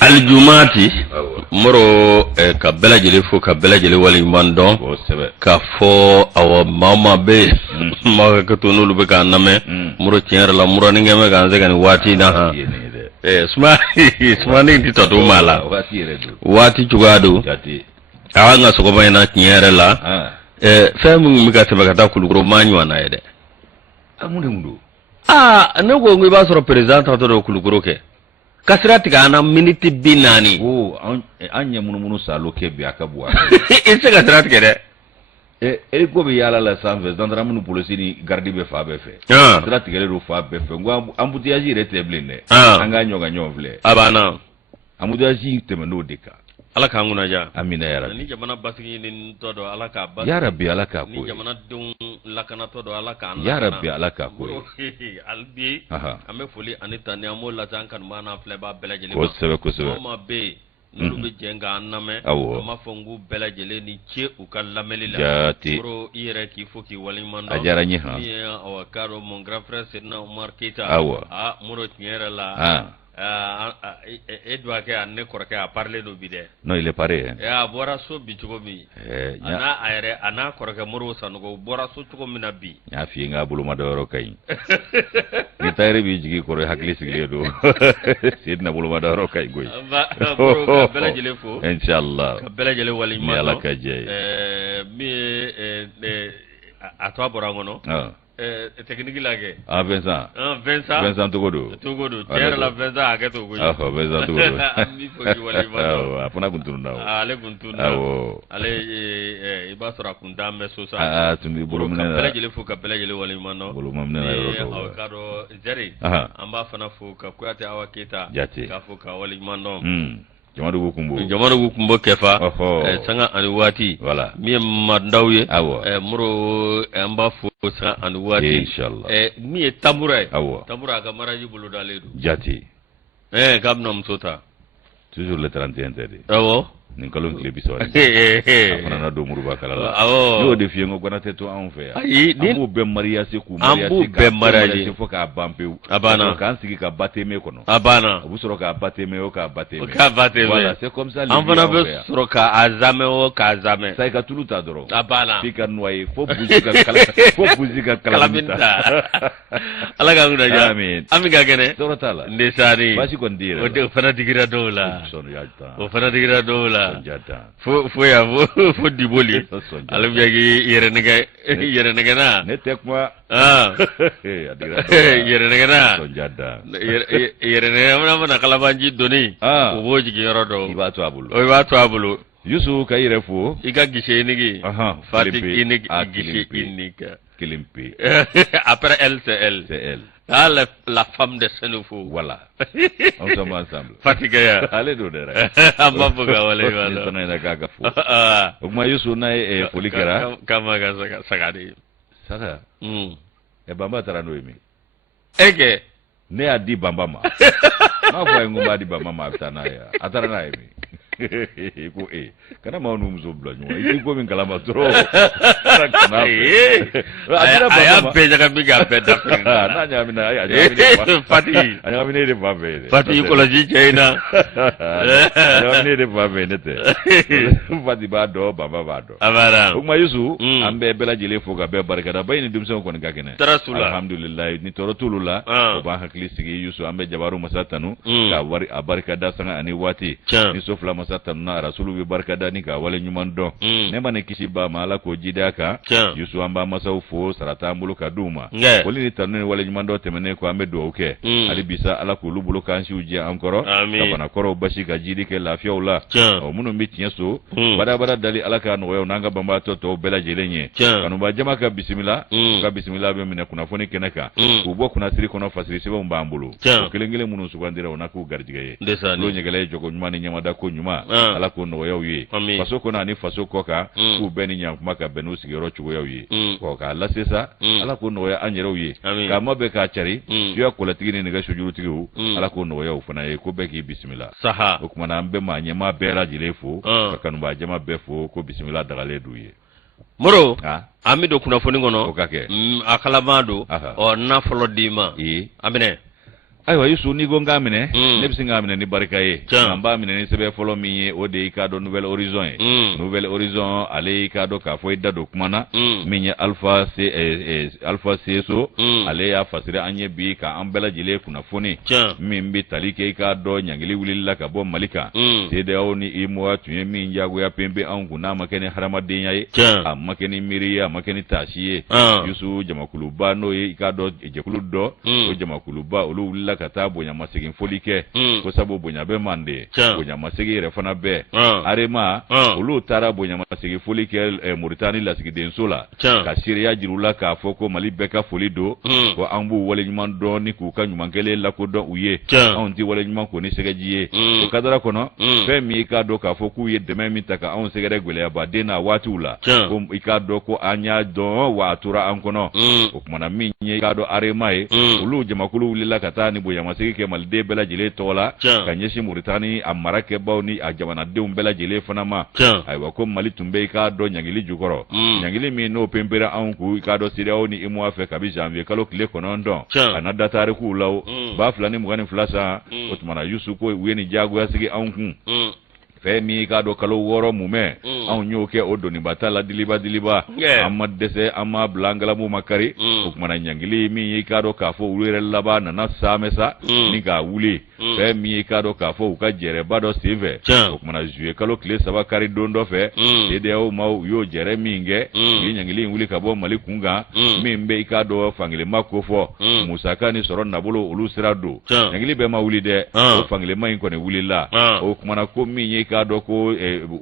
aljumati moro ka belajele fo ka belajele wali mandon ka fo awa mama be ma ka to no be ka name moro tiere la moro ni ngeme ka nze kan wati na ha suma ni di to mala wati chugado awa nga soko bayna tiere la fe mu mi ka te ba ta kulugro manyu na yede amune mundu ne go ngi ba soro president to do kulugro ke kasirati kana minute binani anya munu salo ke bi akabwa ese kasirati kede ko be yala la sanve dandra munu police ni gardi be fa be fe kasirati kele ro fa be fe ngwa ambutiaji rete blinde anga nyoga nyovle abana ambutiaji temendo deka ala ka nguna ja amina ya rabbi ni jamana basigi ni todo ala ka bas ya rabbi ala ka ko ni jamana dun lakana todo ala ka ya rabbi ala ka ko albi ame foli anita ni amol la tan kan mana fleba belajele ko sebe ma be nulu be jenga anname ma fongu belajele ni che u kan lameli la jati pro ire ki foki walimando ajara nyi ha ni awakaro mon grand frère Sidna Omar Keita muro tiere la Edouard ke anne korke a parler do bide non il est paré ya bora so bi chugo mi ana ayre ana korke muro sanugo bora so chugo mina bi ya fi nga bulu madoro kay ni tayre bi jigi ko hakli sigle do sidna bulu madoro kay goy ba bela jele fo inshallah bela jele wali ma yalla ka jey mi atwa bora ngono technique lage Vincent Togodo tiere la Vincent ake to gojo Vincent Togodo ami ko wali ma apuna kuntunda ale kuntunda ale ibasura kunda me sosa tuni bolumna bela jele fo ka bela jele wali ma no bolumna na yoro kado zeri amba fana fo ka kuyate awaketa ka fo ka wali ma no jamanu gukumbo kefa sanga ani wati voilà mi mandawye muro amba fo sanga ani wati inshallah mi tambura ka maraji bulu daledu jati gamna msota toujours le 31 tedi nin kalon kile biso afana na do muruba kala la yo de fiengo gona teto an fe ambu be maria se ku maria se fo ka bampe abana kan sigi ka bateme kono abana bu soro ka bateme o ka bateme voilà c'est comme ça an fana be soro ka azame o ka azame sai ka tuluta doro abana fi kan noye fo buzi ka kala minta ala ga nguna ja amin ami ga gene soro tala ndesani basi kon dire o de fana digira dola o fana digira dola fo diboli ala biagi yere nega na ne tekwa yere nega na sonjada yere nega na kala banji doni o boji ki yorodo o ba to abulu yusu kayire fo iga gishe nigi fatiki nigi gishe inika kilimpi après LCL la femme de Senufo. Voilà. On sommes ensemble. Fatigué. Allez, donner. Amba buga wale wala. Sana ina gaga fo. Ogma yusu na folikera. Kama ga sagadi. Saka. Bamba tarano emi. Ege. Ne adi bamba ma. Ma fo ngomba adi bamba ma tana ya. Atarana emi. Iko kana maunu mzobla nywa iko min kalama tro kana aya beja ka biga beda na nyamina aya fati anyamina de bave fati ecology china anyamina de bave nete fati ba do baba ba do abara ukma yusu ambe bela jele foga be barkada bayni dumse ko ngakene alhamdulillah ni torotulula ko ba hakli sigi yusu ambe jabaru masatanu ka wari abarkada sanga ani wati ni sofla masatanu na rasulu bi barkada ni ka wale nyuman don ne mane kisi ba mala ko jidaka yusu amba masau fo sarata mbulu ka duma wali ni tanu ni wale nyuman do temene ko ambe do oke ali bisa ala ko lubulu kan si uji ankoro kapana koro bashi ka jidi ke lafiya ula o munu mitinya so bada dali ala ka no nanga bamba to bela jelenye kanu ba jama ka bismillah be mine kuna foni keneka ko bo kuna siri kono fasiri sebe mbambulu kelengele munu sugandira onako garjigaye lo nyegele jogo nyuma ni nyama da ko nyuma ala ko no yawi faso ko na ni faso ko ka ku beni nyam maka benu sigero chugo yawi ko ka la sesa ala ko no ya anyero wi ka mabe ka chari yo ko latigi ni ga shujuru tigu ala ko no yawu fana ko be ki bismillah saha ko kuma na ambe ma nyama bela jilefu ka kanu ba jama befo ko bismillah dagale duye moro amido kuna foni ngono okake akalamado o na folo dima amene aywa Yusu ni go ngamine ne bisi ngamine ni barka ye ngamba mine ni sebe folo mi o de ka do Nouvel Horizon Nouvel Horizon ale ka do ka fo idda do kumana minye Alpha CSO ale ya fasire anye bi ka ambela jile kuna foni min bi talike ka do nyangili wulilla ka bo malika te de oni imo tunye min jago ya pembe an kuna makeni harama de yaye makeni miriya makeni tashiye Yusu jamakuluba no ye ka do ejekulu do o jamakuluba olu wulilla ka ta bonya masigin folike ko sabo bonya be mande bonya masigi refana be arema olu tara bonya masigi folike Mauritanie la sigi den sola ka Syria jirula ka foko Mali beka foli do ko ambu wale nyman do ni ku ka nyman kele la ko do uye on ti wale nyman ko ni segajiye ko kadara kono fe mi ka do ka foku ye deme mi taka on segere gwele ba dena watula ko ika do ko anya do wa tura an kono ko mana mi nye ka do aremae ulu jamakulu wulila kata ni boya masigi ke Malde bela jile tola ka nyeshi Mauritanie amara ke bawni a jamana de bela jile fana ma aywa ko Mali tumbe ka do nyangili jukoro nyangili mi no pempera an ku ka do sidawo ni imo afe kabi janvier kalo kile kono ndo anada tare ku law ba fulani mugani fulasa otmana Yusu ko weni jago ya sigi an ku femi ka do kalo woro mume an nyoke odoni batala diliba amma dese amma blangala mu makari ukmana nyangili mi ka do ka fo wure laba na samesa ni ga wuli femi ka do ka fo ka jere bado seve ukmana juye kalo kile saba kari dondo fe dede o mau yo jere minge nyangili wuli ka bo Mali kunga mimbe ka do fangile makofo musaka ni soron nabulo ulu sirado nyangili be ma wuli de o fangile mai ko ne wuli la ukmana ko mi ka do ko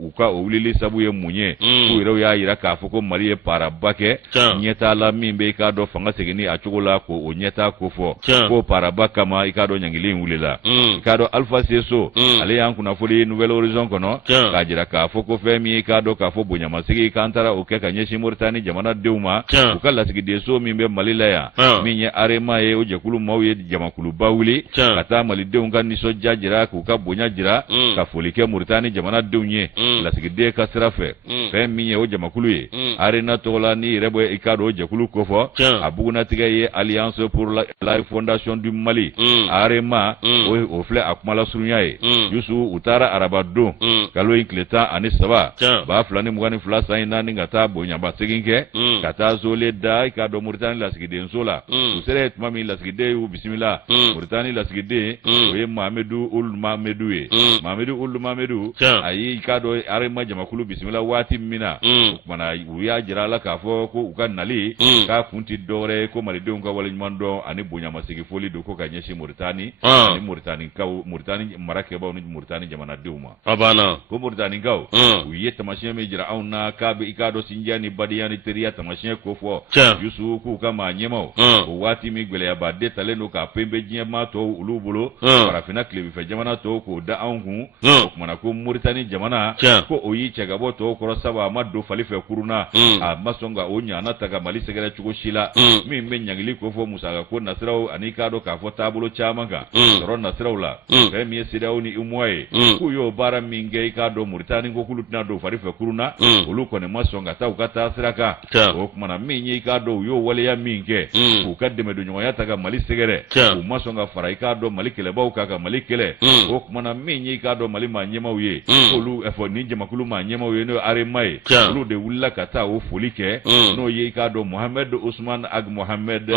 uka owulili sabu ye munye ku iro ya yira ka foko Mali ye para bake nyeta la mimbe ka do fanga segini achugola ko onyeta ko fo ko para baka ma ka do nyangili wulila ka do Alpha CSO ale yan kuna foli Nouvel Horizon kono ka jira ka foko femi ka do ka fo bonya masigi kantara o ke ka nyeshi Mauritanie jamana deuma uka la sigi deso mimbe Mali la ya minye arema ye o jekulu mawye jamakulu bawuli kata Mali deunga niso jajira ku ka bonya jira ka foli ke Mauritanie jamana deunye la sigide ka sirafe fe minye o jamakulu ye arena tola ni rebo ikado jekulu kofo abuguna tigaye Alliance pour la Fondation du Mali arema o fle akumala surunya ye Yusu utara arabado kalo inkleta ani saba ba fulani mugani fulasa ina ngata bonya baseginke kata zole da ikado Mauritanie la sigide nsola usere mami la sigide u bismillah Mauritanie la sigide o Mamadou Ould Mamadou ye Mamadou Ould Mamadou ayi kado arema jamakulu bismillah wati mina mana uya jirala ka fo ko ukanali ka kunti dore ko Mali deunga wala nymando ani bonya masigi foli do ko ka nyeshi Mauritanie ni Mauritanie ka Mauritanie marake ba ni Mauritanie jamana deuma abana ko Mauritanie gaw uye tamashe me jira auna ka be ikado sinjani badiyani teriya tamashe ko fo Yusu ku kama nyemo wati mi gwele ya bade taleno ka pembe jema to ulubulo parafina klebi fe jamana to ko da anhu ko mana ko Mauritanie jamana ko oyi chagabo to ko saba maddo falife kuruna a masonga onya na taga Mali segera chugo shila mi nyangili ko fo musaga ko nasraw anika do ka fo tabulo chamanga ron nasraw la re mi sidaw ni umwaye ku yo bara minge ka do Mauritanie ko kulutna do falife kuruna ulu ko ne masonga ta ukata siraka o kuma na minye ka do yo wale ya minge ku kadde do nyoya taga Mali segere ku masonga farai ka do Mali kele baw ka Mali kele o kuma na minye ka do Mali manyema uye olu efo ninja makulu manyema uye no aremai olu de wulla kata o folike no ye ka do Mohamed Ousmane ag Mohamed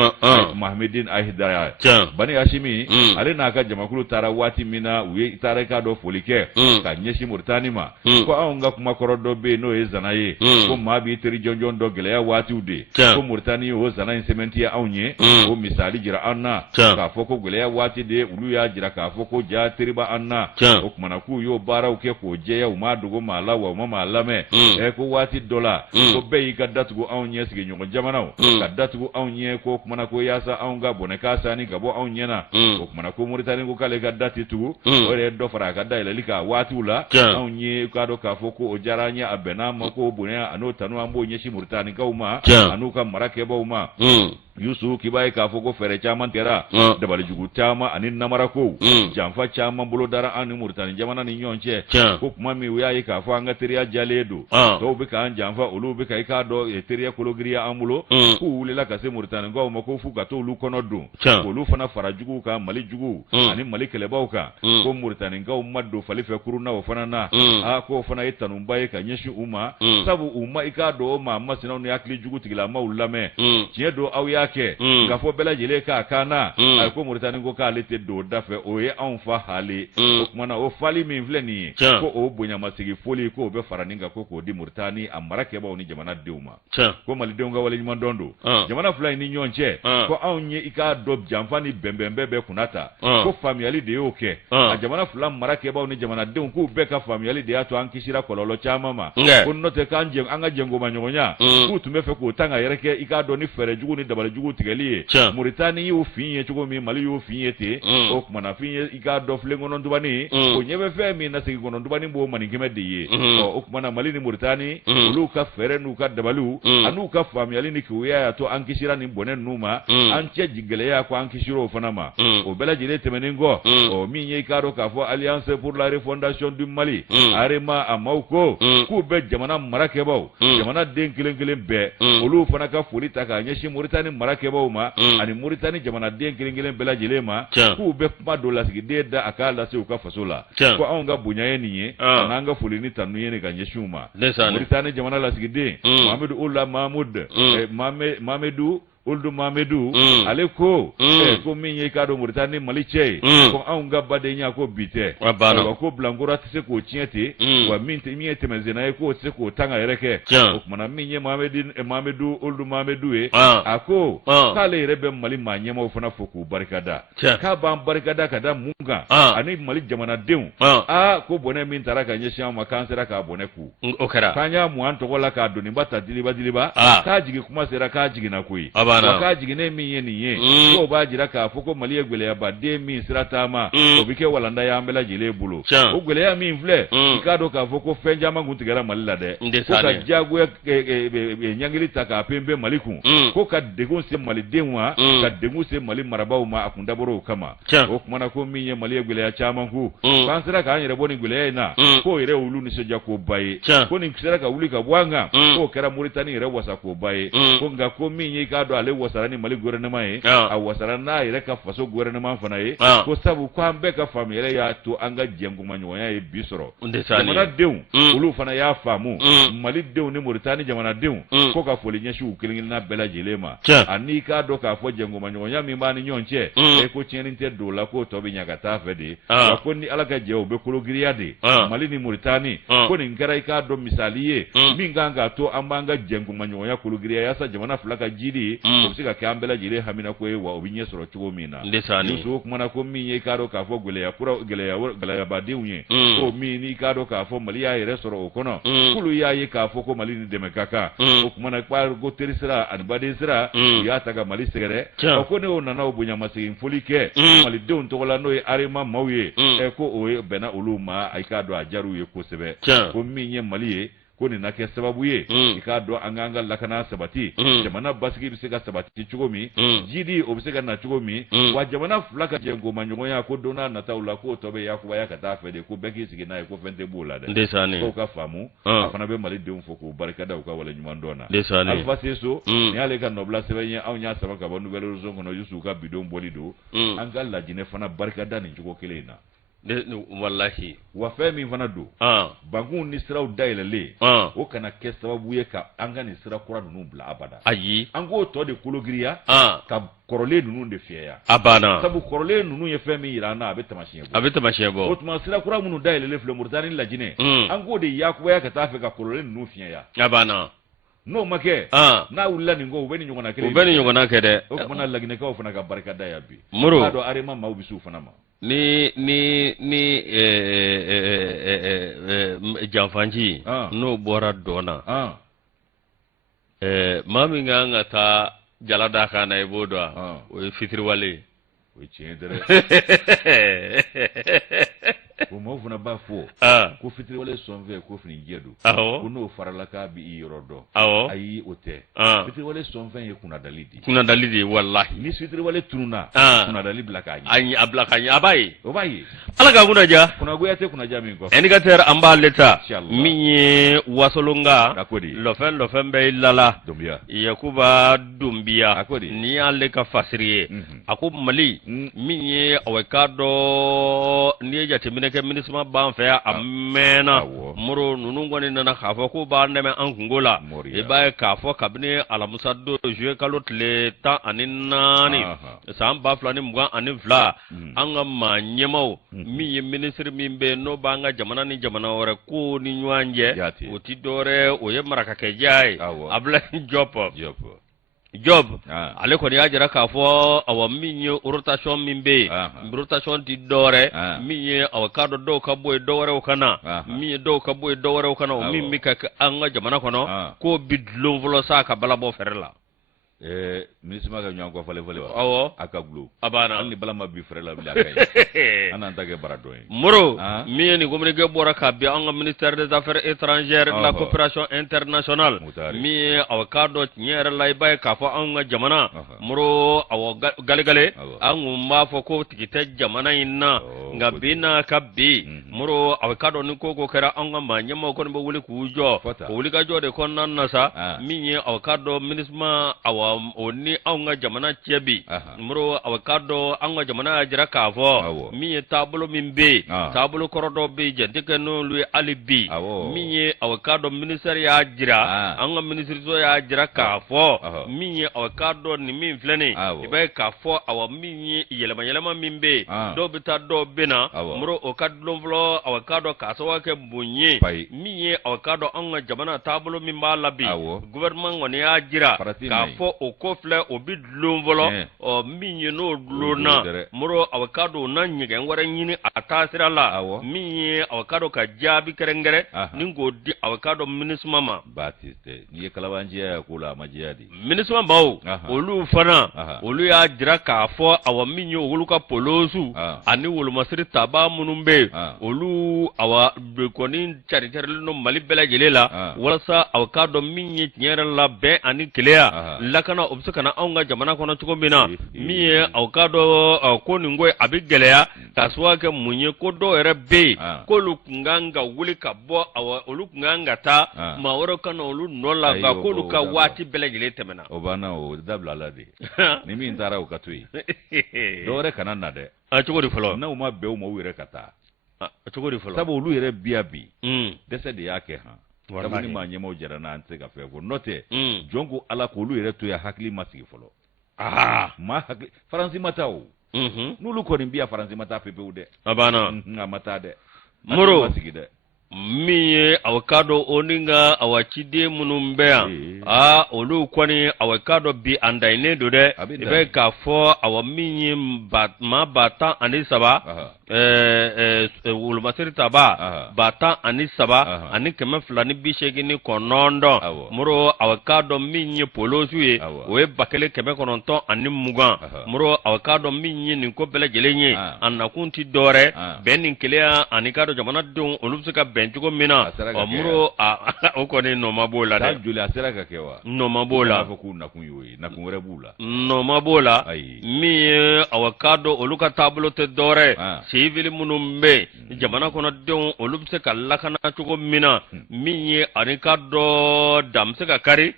Mohamedine Ahidaya bani Hashimi ale na ka jamakulu tara wati mina uye tara ka do folike ka nyeshi Mauritanie ma ko aunga kuma korodo be no ezanaye ko mabi teri jonjon do gele ya wati ude ko Mauritanie o zana sementi ya aunye o misali jira anna ka foko gele ya wati de ulu ya jira ka foko ja teriba anna o kuma na ku yo bara uke ko je ya umadugo mala wa mama lame ko wati dola ko be ka datugo aunye sige nyongo jamana ka datugo aunye ko kuma na ko yasa aunga boneka sani gabo aunye na ko kuma na ko Mauritanie ko kale ka dati tu o re do fara ka dai lika wati ula aunye ka do ka foko o jaranya abena mako bonya ano tanu ambo nyeshi Mauritanie ka uma anu ka marake ba uma Yusu kibaye ka fo ko fere caman kɛra dabali jugu caman ani namara ko janfa caman bolo dara an ni Mauritanie jamana ni ɲɔgɔn cɛ ko kuma min u y'a ye k'a fɔ an ka teriya jalen don dɔw bɛ k'an janfa olu bɛ ka i k'a dɔn teriya kologiriya an bolo k'u wulila ka se Mauritanienkaw ma ko f'u ka t'olu kɔnɔ don k'olu fana fara juguw kan Mali juguw ani Mali kɛlɛbaw kan ko Mauritanienkaw ma don fali fɛ kurun na o fana na k'o fana ye tanuba ye ka ɲɛsin u ma sabu u ma i k'a dɔn o maa masinaw ni hakili jugu tigilamaw lamɛn tiɲɛ don aw y'a kɛ nka fɔ bɛɛ lajɛlen k'a kaana a ko Mauritanie ko k'ale tɛ don o da fɛ o ye anw fa hali o kumana o fali min filɛ nin ye ko o bonyamasigi foli k'o bɛ fara nin kan ko k'o di Mauritanie a marakɛbaw ni jamanadenw ma ko malidenw ka waleɲuman dɔn don jamana fila in ni ɲɔgɔn cɛ ko anw ye i k'a dɔn janfa ni bɛnbɛnbɛn bɛɛ kunna ta ko faamuyali de y'o kɛ a jamana fila marakɛbaw ni jamanadenw k'u bɛɛ ka faamuyali de y'a to an kisira kɔlɔlɔ caman ma ko n'o tɛ k'an ka jɛngoma ɲɔgɔnya k'u tun bɛ fɛ k'o tan ka yɛrɛ kɛ i k'a dɔn ni fɛɛrɛ jugu ni dabali jugu tigɛli ye Mauritanie y'o fin ye cogo min Mali y'o fin ye ten o kumana fin ye i k'a dɔn filen kɔnɔ dubani o ɲɛ bɛ fɛn min na segin kɔnɔ dubani b'o maninkɛmɛ de ye o kumana Mali ni Mauritanie olu ka fɛɛrɛ n'u ka dabaliw an'u ka faamuyali ni keguya y'a to an kisira nin bɔnɛ ninnu ma an cɛ gɛlɛya ko an kisira o fana ma o bɛɛ lajɛlen tɛmɛnen kɔ min ye i k'a dɔn k'a fɔ Alliance pour la refondation du Mali AREMA a maaw ko k'u bɛ jamana marakɛbaw jamana den kelen kelen bɛɛ olu fana ka foli ta k'a ɲɛsin Mauritanie marakɛbaw ma ani Mauritanie jamanaden kelen kelen bɛɛ lajɛlen ma k'u bɛ kuma dɔ lasigiden da a k'a lase u ka faso la ko anw ka bonya ye nin ye an'an ka foli ni tanu ye nin ka ɲɛsin u ma Mauritanie jamana lasigiden Mahamadou Ould Mahamadou Ould Mahamadou ale ko ko min ye i k'a dɔn Mauritanie Mali cɛ ye ko anw ka badenya ko bi tɛ ko bilankora tɛ se k'o tiɲɛ ten wa min ye tɛmɛsenna ye k'o tɛ se k'o tan ka yɛrɛ kɛ o kumana min ye Mahamadou Ould Mahamadou ye a ko k'ale yɛrɛ bɛ Mali maa ɲɛmaw fana fo k'u barikada k'a b'an barikada ka da mun kan ani Mali jamanadenw ko bɔnɛ min taara ka ɲɛsin an ma k'an sera k'a bɔnɛ ku k'an y'a mun an tɔgɔ la k'a doniba ta diliba k'a jigin kuma sera k'a jiginna koyi k'a jiginnen min ye nin ye k'o b'a jira k'a fɔ ko Mali ye gɛlɛyabaden min sira taama o bɛ kɛ walanda ye an bɛɛ lajɛlen bolo o gɛlɛya min filɛ i k'a dɔn k'a fɔ ko fɛn caman kun tigɛra Mali la dɛ ko ka diyagoya ɲangili ta k'a pembe Mali kun ko ka degun se malidenw ma ka degun se Mali marabaw ma a kun dabɔra o kama o kumana ko min ye Mali ye gɛlɛya caman ku k'an sera k'an yɛrɛ bɔ nin gɛlɛya in na k'o yɛrɛ olu nisɔndiya k'o ba ye ko nin sera ka wuli ka bɔ an kan k'o kɛra Mauritanie yɛrɛ wasa k'o ba ye ko nka ko min ye i k'a dɔn ale wasara ni Mali gouvernement ye a wasara n'a yɛrɛ ka faso gouvernement fana ye ko sabu ko an bɛɛ ka faamuyali y'a to an ka jɛnguma ɲɔgɔnya ye bi sɔrɔ jamanadenw olu fana y'a faamu Malidenw ni Mauritanie jamanadenw ko ka foli ɲɛsin u kelen kelenna bɛɛ lajɛlen ma ani k'a dɔn k'a fɔ jɛnguma ɲɔgɔnya min b'a ni ɲɔgɔn cɛ ko tiɲɛni tɛ don o la k'o tɔ bɛ ɲa ka taa fɛ de wa ko ni Ala ka jɛ o bɛ kologiriya de Mali ni Mauritanie ko nin kɛra i k'a dɔn misali ye min kan k'a to an b'an ka jɛnguma ɲɔgɔnya kologiriya yaasa jamana fila ka jidi o bɛ se ka kɛ an bɛɛ lajɛlen hamina ko ye wa o bɛ ɲɛ sɔrɔ cogo min na Yusu kumana ko min ye i k'a dɔn k'a fɔ gɛlɛyabadenw ye ko min n'i k'a dɔn k'a fɔ Mali y'a yɛrɛ sɔrɔ o kɔnɔ k'olu y'a ye k'a fɔ ko Mali ni dɛmɛ ka kan o kumana ko teri sira ani baden sira u y'a ta ka Mali sɛgɛrɛ ko ne o nana o bonyamasegin foli kɛ Malidenw tɔgɔ la n'o ye AREMA maaw ye ko o ye bɛnna olu ma i k'a dɔn a diyar'u ye kosɛbɛ ko min ye Mali ye ko nin na kɛ sababu ye i k'a dɔn an k'an ka lakana sabati jamana basigi bɛ se ka sabati cogo min jidi o bɛ se ka na cogo min wa jamana fila ka jɛngoma ɲɔgɔnya ko don n'a nataw la k'o tɔ bɛ yakubaya ka taa fɛ de ko bɛɛ k'i sigi n'a ye ko fɛn tɛ b'o la dɛ k'o ka faamu a fana bɛ Malidenw fo k'u barikada u ka waleɲuman dɔn na Alpha Seso nin y'ale ka nɔbila sɛbɛn ye anw y'a saba ka bɔ Nouvelle Horizon kɔnɔ Yusu ka bidon bɔli don an ka Lajinɛ fana barikada nin cogo kelen in na wallahi wa fɛn min fana don bankun ni siraw dayɛlɛlen o kana kɛ sababu ye ka an ka nin sira kura ninnu bila abada ayi an k'o tɔ de kologiriya ka kɔrɔlen ninnu de fiyɛya sabu kɔrɔlen ninnu ye fɛn min yira an na a bɛ tamasiyɛn bɔ o tuma sira kura minnu dayɛlɛlen filɛ Mauritanie Lajinɛ an k'o de yakubaya ka taa fɛ ka kɔrɔlen ninnu fiyɛya n'o ma kɛ n'a wulila nin ko u bɛ nin ɲɔgɔnna kelen kɛ dɛ o kumana Laginɛkaw fana ka barikada ya bi Moro k'a dɔn AREMA maaw bɛ se u fana ma ni janfanci n'o bɔra dɔn na maa min kan ka taa jala d'a kan na i b'o dɔn o ye fitiriwale o ye tiɲɛ dɛ o mo fana ba fo ko fitiri wale sonve ko fini jedu ko no farala ka bi i yoro do ayi o te fitiri wale sonve ye kuna dalidi wallahi ni fitiri wale tununa kuna dalili blaka anyi ablaka nya abai o bayi ala ga kuna ja kuna ja min ko indicateur amba leta minye wasolonga lofen be lala yakuba dumbia ni ale ka fasiriye akub mali minye awekado ni jati mineke minisma banfe amena muro nunungoni nana khafo ko ba ndeme ankungola e ba kafo kabine ala musado jue kalotle ta aninani samba flani mga anivla anga manyemau mi ministre mimbe no banga jamana ni jamana ore ko ni nywanje utidore oye maraka kejai abla job ale ko ni ajira ka fo awa minye rotation mimbe rotation ti dore minye awakado do ka boy dore o kana minye do ka boy dore o kana o mimmi ka anga jamana kono ko bidlo volo sa ka bala bo ferla minisma ga nyango fale aka glo abana ni bala ma bi frela bi akay anan tage barado moro mi ni gomni ge bora ka bi anga ministère des affaires étrangères de la coopération internationale mi awakado nyere lay bay ka fo anga jamana moro aw gale angu ma fo ko tikite jamana inna nga bina kabbi moro awakado ni ko kera anga ma nyama ko be wuli ku jo ko wuli ka jo de kon nan nasa mi awakado minisma awa oni aunga jamana chebi muro awakado anga jamana ajira kavo mi tabulo mimbe tabulo korodo be jendike no lui alibi mi awakado minister ya ajira anga minister so ya ajira kavo mi awakado ni mi flene ibe kavo awa mi yelema mimbe do bita do bena muro okadlo vlo awakado kasawa ke bunye mi awakado anga jamana tabulo mimba labi gouvernement ngoni ajira kavo okofle obi dlomvolo o minye no lona muro awakado na nyige ngwara nyini atasira la minye awakado ka jabi kerengere ningo di awakado minisma ma batiste ni kalawanje ya kula majiyadi minisma bawo olu fana olu ya jira ka fo awa minye olu ka polosu ani wolu masiri taba munumbe olu awa bekoni charitere no mali bela jelela walasa awakado minye nyera la be ani kilea lakana obsukana aunga jamana kono tukombina miye awkado ko ningwe abigeleya taswa ke munye ko do erebe ko lukunganga wuli ka bo awa olukunganga ta ma woro kana olu nola ga ko luka wati belegele temena obana o dabla lade ni mi ndara ukatui dore kana nade a chugori folo na uma be uma wire kata a chugori folo sabo olu ere biabi dese de yake ha kabini ma nyemo jara na ante ka fego note jongo ala ko lu yere to ya hakli masigi folo ma hakli faransi matao nulu ko nimbia faransi mata pepe ude abana mata de moro masigi de miye awakado oninga awachide munumbea olu kwani awakado bi andaine dode ibe ka fo awamiye bata ani saba ulmasiri taba bata ani saba ani keme flani bishegi ni konondo muro awakado minye polosuye we bakele keme kononto ani mugan muro awakado minye ni ko bele jelenye anakunti dore benin kelea anikado jamana don olupsika benjugo mina muro okone no mabola de juli asera ka kewa no mabola ko na kunyoyi na kunwere bula no mabola mi awakado oluka tabulo te dore civil munumbe jamana kono don olupse kallakana chugo mina mi anikado damse ka kari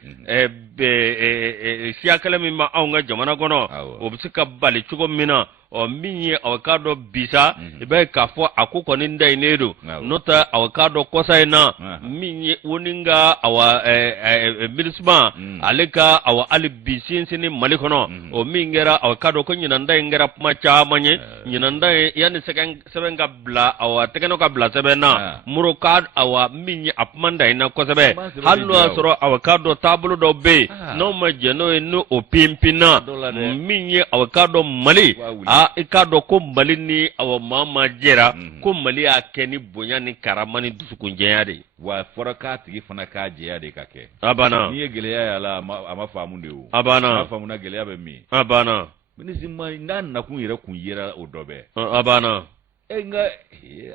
siakale mi ma aunga jamana kono obse ka bali chugo mina o minye awakado bisa ibe kafo akuko ni ndai nedo nota awakado kosa ina minye uninga awa milisma aleka awa ali bisin sini malikono o mingera awakado ko nyina ndai ngera puma chamanye nyina ndai yani sebenga bla awa tekeno ka bla sebena muro kad awa minye apmanda ina ko sebe hallo asoro awakado tabulu do be no majeno no opimpina minye awakado mali ikado ko mali ni awa mama jera ko mali akeni bonya ni karamani dusukunjenya de wa foraka tigi fana ka jeya de kake abana ni geleya yala ama famu de o abana famu na geleya be mi abana minisi ma ndan na kun yere kun yera odobe abana enga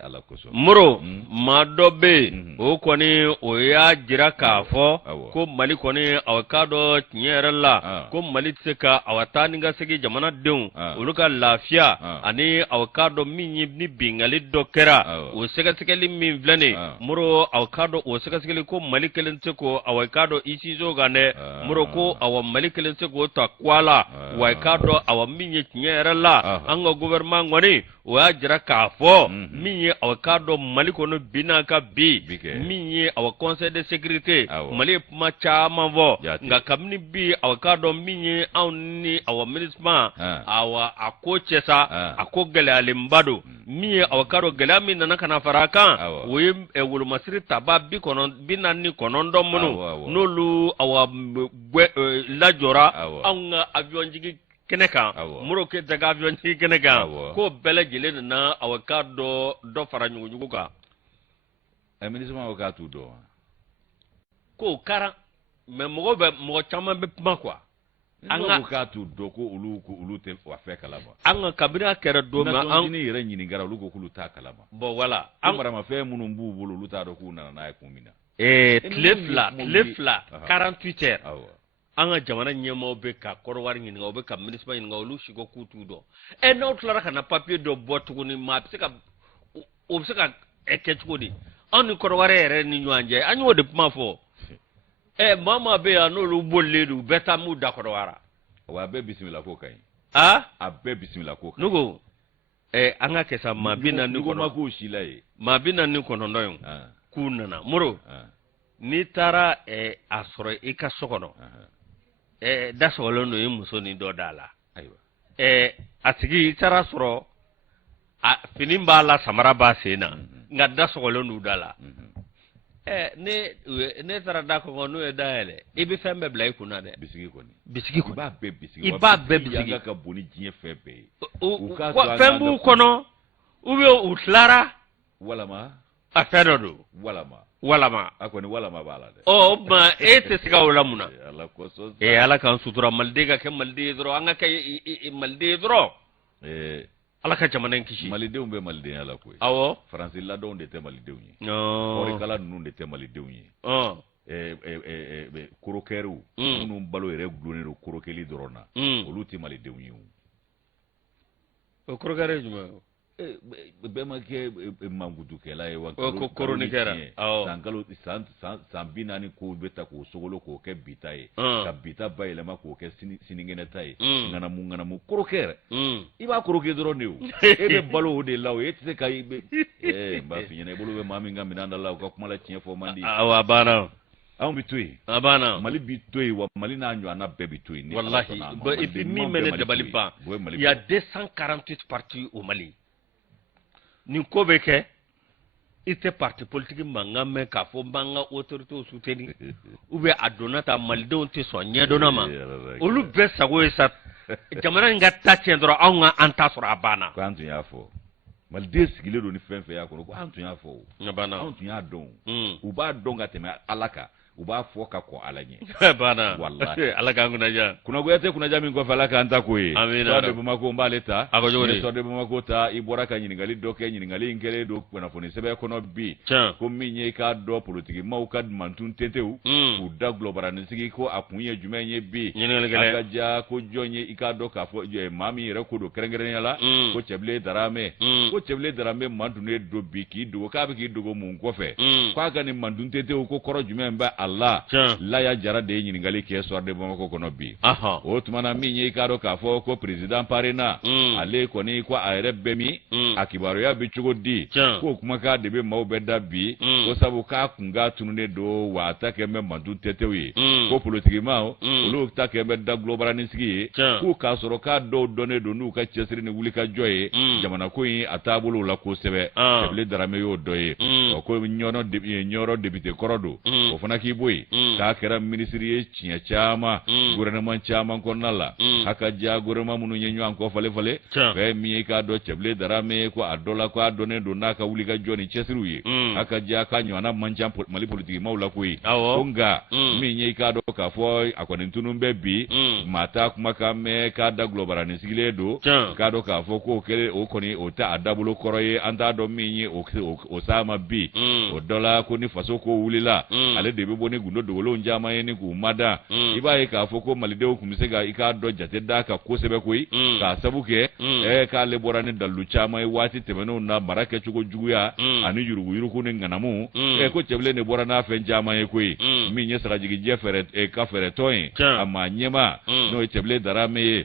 ala koso muro ma dɔ bɛ o kɔni o y'a jira k'a fɔ ko Mali kɔni aw ka dɔ tiɲɛ yɛrɛ la ko Mali tɛ se ka aw taa ni ka segin jamanadenw olu ka lafiya ani aw ka dɔ min ye ni bingali dɔ kɛra o sɛgɛsɛgɛli min filɛ nin muro aw ka dɔ o sɛgɛsɛgɛli ko Mali kelen tɛ ko aw ka dɔ isiso kan dɛ muro ko aw Mali kelen tɛ k'o ta kuala wa ka dɔ aw min ye tiɲɛ yɛrɛ la an ka gouvernement kɔni o y'a jira k'a fɔ min ye aw ka dɔn Mali kɔnɔ binna ka bi min ye aw conseil de sécurité Mali ye kuma caman fɔ nka kabini bi aw ka dɔn min ye anw ni aw MINUSMA aw a ko cɛ sa a ko gɛlɛyalenba don min ye aw ka dɔn gɛlɛya min nana ka na fara a kan o ye wolomasiri taba 49 minnu n'olu aw lajɔra anw ka avion jigi kɛnɛ kan muro ke daga avion jigi kɛnɛ kan ko bɛɛ lajɛlen nana aw ka dɔ fara ɲugujugu kan MINUSMA aw ka t'u dɔn ko karan mais mɔgɔ caman bɛ kuma quoi an ka t'u dɔn ko olu tɛ wa fɛ kalama an ka kabini a kɛra don min an ni yɛrɛ ɲininkara olu ko k'olu t'a kalama bon voilà an maramafɛn minnu b'u bolo olu t'a dɔn k'u nana n'a ye kun min na tile fila 48 heures an ka jamana ɲɛmaaw bɛ ka Kɔrɔwari ɲininka u bɛ ka MINUSMA ɲininka olu si ko k'u t'u dɔn n'aw tilara ka na papier dɔ bɔ tuguni maa o bɛ se ka kɛ cogo di anw ni Kɔrɔwari yɛrɛ ni ɲɔgɔn cɛ an y'o de kuma fɔ maa maa bɛ yan n'olu bolilen don u bɛɛ taa m'u da Kɔrɔwara wa a bɛɛ bisimila ko ka ɲi a bɛɛ bisimila ko ka ɲi ne ko an ka kɛ sa maa 40 ma k'u si la ye maa 49 ye k'u nana muro n'i taara a sɔrɔ i ka so kɔnɔ da sɔgɔlen don i muso ni dɔ da la a tigi i taara sɔrɔ fini b'a la samara b'a sen na nka da sɔgɔlen don da la ne taara da kɔngɔ n'o ye da yɛlɛ i bɛ fɛn bɛɛ bila i kunna dɛ bisigi kɔni i b'a bɛɛ bisigi ka bon ni diɲɛ fɛn bɛɛ ye fɛn b'u kɔnɔ ou bien u tilara walama a fɛn dɔ don walama a kɔni walama b'a la dɛ o ma e tɛ se ka o la mun na ala k'an sutura maliden ka kɛ maliden ye dɔrɔn an ka kɛ maliden ye dɔrɔn ala ka jamana in kisi malidenw bɛ malidenya la koyi awɔ faransi ladonw de tɛ malidenw ye kɔrikala ninnu de tɛ malidenw ye korokɛriw minnu balo yɛrɛ gulonnen don korokɛli dɔrɔn na olu tɛ malidenw ye o korokɛri ye jumɛn bɛɛ ma kɛ mankutukɛla ye wa koroni kɛra san 40 kow bɛ ta k'o sogolo k'o kɛ bita ye ka bita bayɛlɛma k'o kɛ sinikɛnɛta ye ŋanamu korokɛ i b'a koroke dɔrɔn de o e bɛ balo o de la o e tɛ se ka n b'a f'i ɲɛna i bolo bɛ maa min ka minɛn da la u ka kuma la tiɲɛ fɔ man di a banna anw bɛ to yen a banna Mali bɛ to yen wa Mali n'a ɲɔgɔnna bɛɛ bɛ to yen wallahi et puis min bɛ ne dabali ban il y a 248 partis au Mali nin ko bɛ kɛ i tɛ parti politique mankan mɛn k'a fɔ n b'an ka autorités soutenir ou bien a donna ta malidenw tɛ sɔn ɲɛdɔnna ma olu bɛɛ sago ye sa jamana in ka ta tiɲɛ dɔrɔn anw ka an ta sɔrɔ a banna ko an tun y'a fɔ maliden sigilen don ni fɛn fɛn y'a kɔnɔ ko an tun y'a fɔ anw tun y'a dɔn u b'a dɔn ka tɛmɛ ala kan u b'a fɔ ka kɔ ala ɲɛ banna wallahi ala k'an kunnaja kunnagoya tɛ kunnaja min kɔfɛ ala k'an ta ko ye amina de Bamako n b'ale ta a ko cogo di de Bamako ta i bɔra ka ɲininkali dɔ kɛ ɲininkali in kɛlen don kunnafoni sɛbɛn kɔnɔ bi ko min ye k'a dɔn politiki maaw ka mantun tɛntew k'u da gulɔbaranisigi ko a kun ye jumɛn ye bi a ka ja ko jɔn ye i k'a dɔn k'a fɔ maa min yɛrɛ ko don kɛrɛnkɛrɛnya la ko Cɛbilen Daramɛ ko Cɛbilen Daramɛ mantunnen don bi k'i dogo k'a bɛ k'i dogo mun kɔfɛ k'a ka nin mantun tɛntew ko kɔrɔ jumɛn bɛ a la Laya Jara de ye ɲininkali kɛ soir de Bamako kɔnɔ bi o tuma na min ye i k'a dɔn k'a fɔ ko président parena ale kɔni ko a yɛrɛ bɛ min a kibaruya bɛ cogo di k'o kumakan de bɛ maaw bɛɛ da bi ko sabu k'a kun ka tununnen don wa a ta kɛ bɛ mantun tɛtɛw ye ko politikimaw olu ta kɛ bɛ da gulɔbaranisigi ye k'u k'a sɔrɔ k'a dɔw dɔnnen don n'u ka cɛsiri ni wulikajɔ ye jamana ko in a taabolo la kosɛbɛ Cɛbilen Daramɛ y'o dɔ ye ko ɲɔrɔ député kɔrɔ don o fana k'i boy ka kɛra ministre ye tiɲɛ caman gouvernement caman kɔnɔna la haka ja gouvernement minnu ye ɲɔgɔn kɔ fale bɛɛ min ye k'a dɔn Cɛbilen Darame ko a dɔ la ko a dɔnnen don n'a ka wuli ka jɔ ni cɛsiriw ye haka ja ka ɲɔgɔnna man ca Mali politique maaw la koyi ko nka min ye k'a dɔn k'a fɔ a kɔni tunun bɛ bi maa t'a kumakan mɛn k'a da gulobaranin sigilen don k'a dɔn k'a fɔ k'o kɛlen o kɔni o tɛ a dabolo kɔrɔ ye an t'a dɔn min ye o s'a ma bi o dɔ la ko ni faso ko wulila ale de bɛ bɔ ni gundo dogolenw caman ye ni k'u mada i b'a ye k'a fɔ ko malidenw tun bɛ se ka i k'a dɔn jate d'a kan kosɛbɛ koyi k'a sabu kɛ k'ale bɔra ni dalu caman ye waati tɛmɛnenw na mara kɛcogo juguya ani yuruguyurugu ni ŋanamu ko Cɛbilen de bɔra n'a fɛn caman ye koyi min ye sagajigijɛ ka fɛɛrɛtɔn ye a maa ɲɛma n'o ye Cɛbilen Darame ye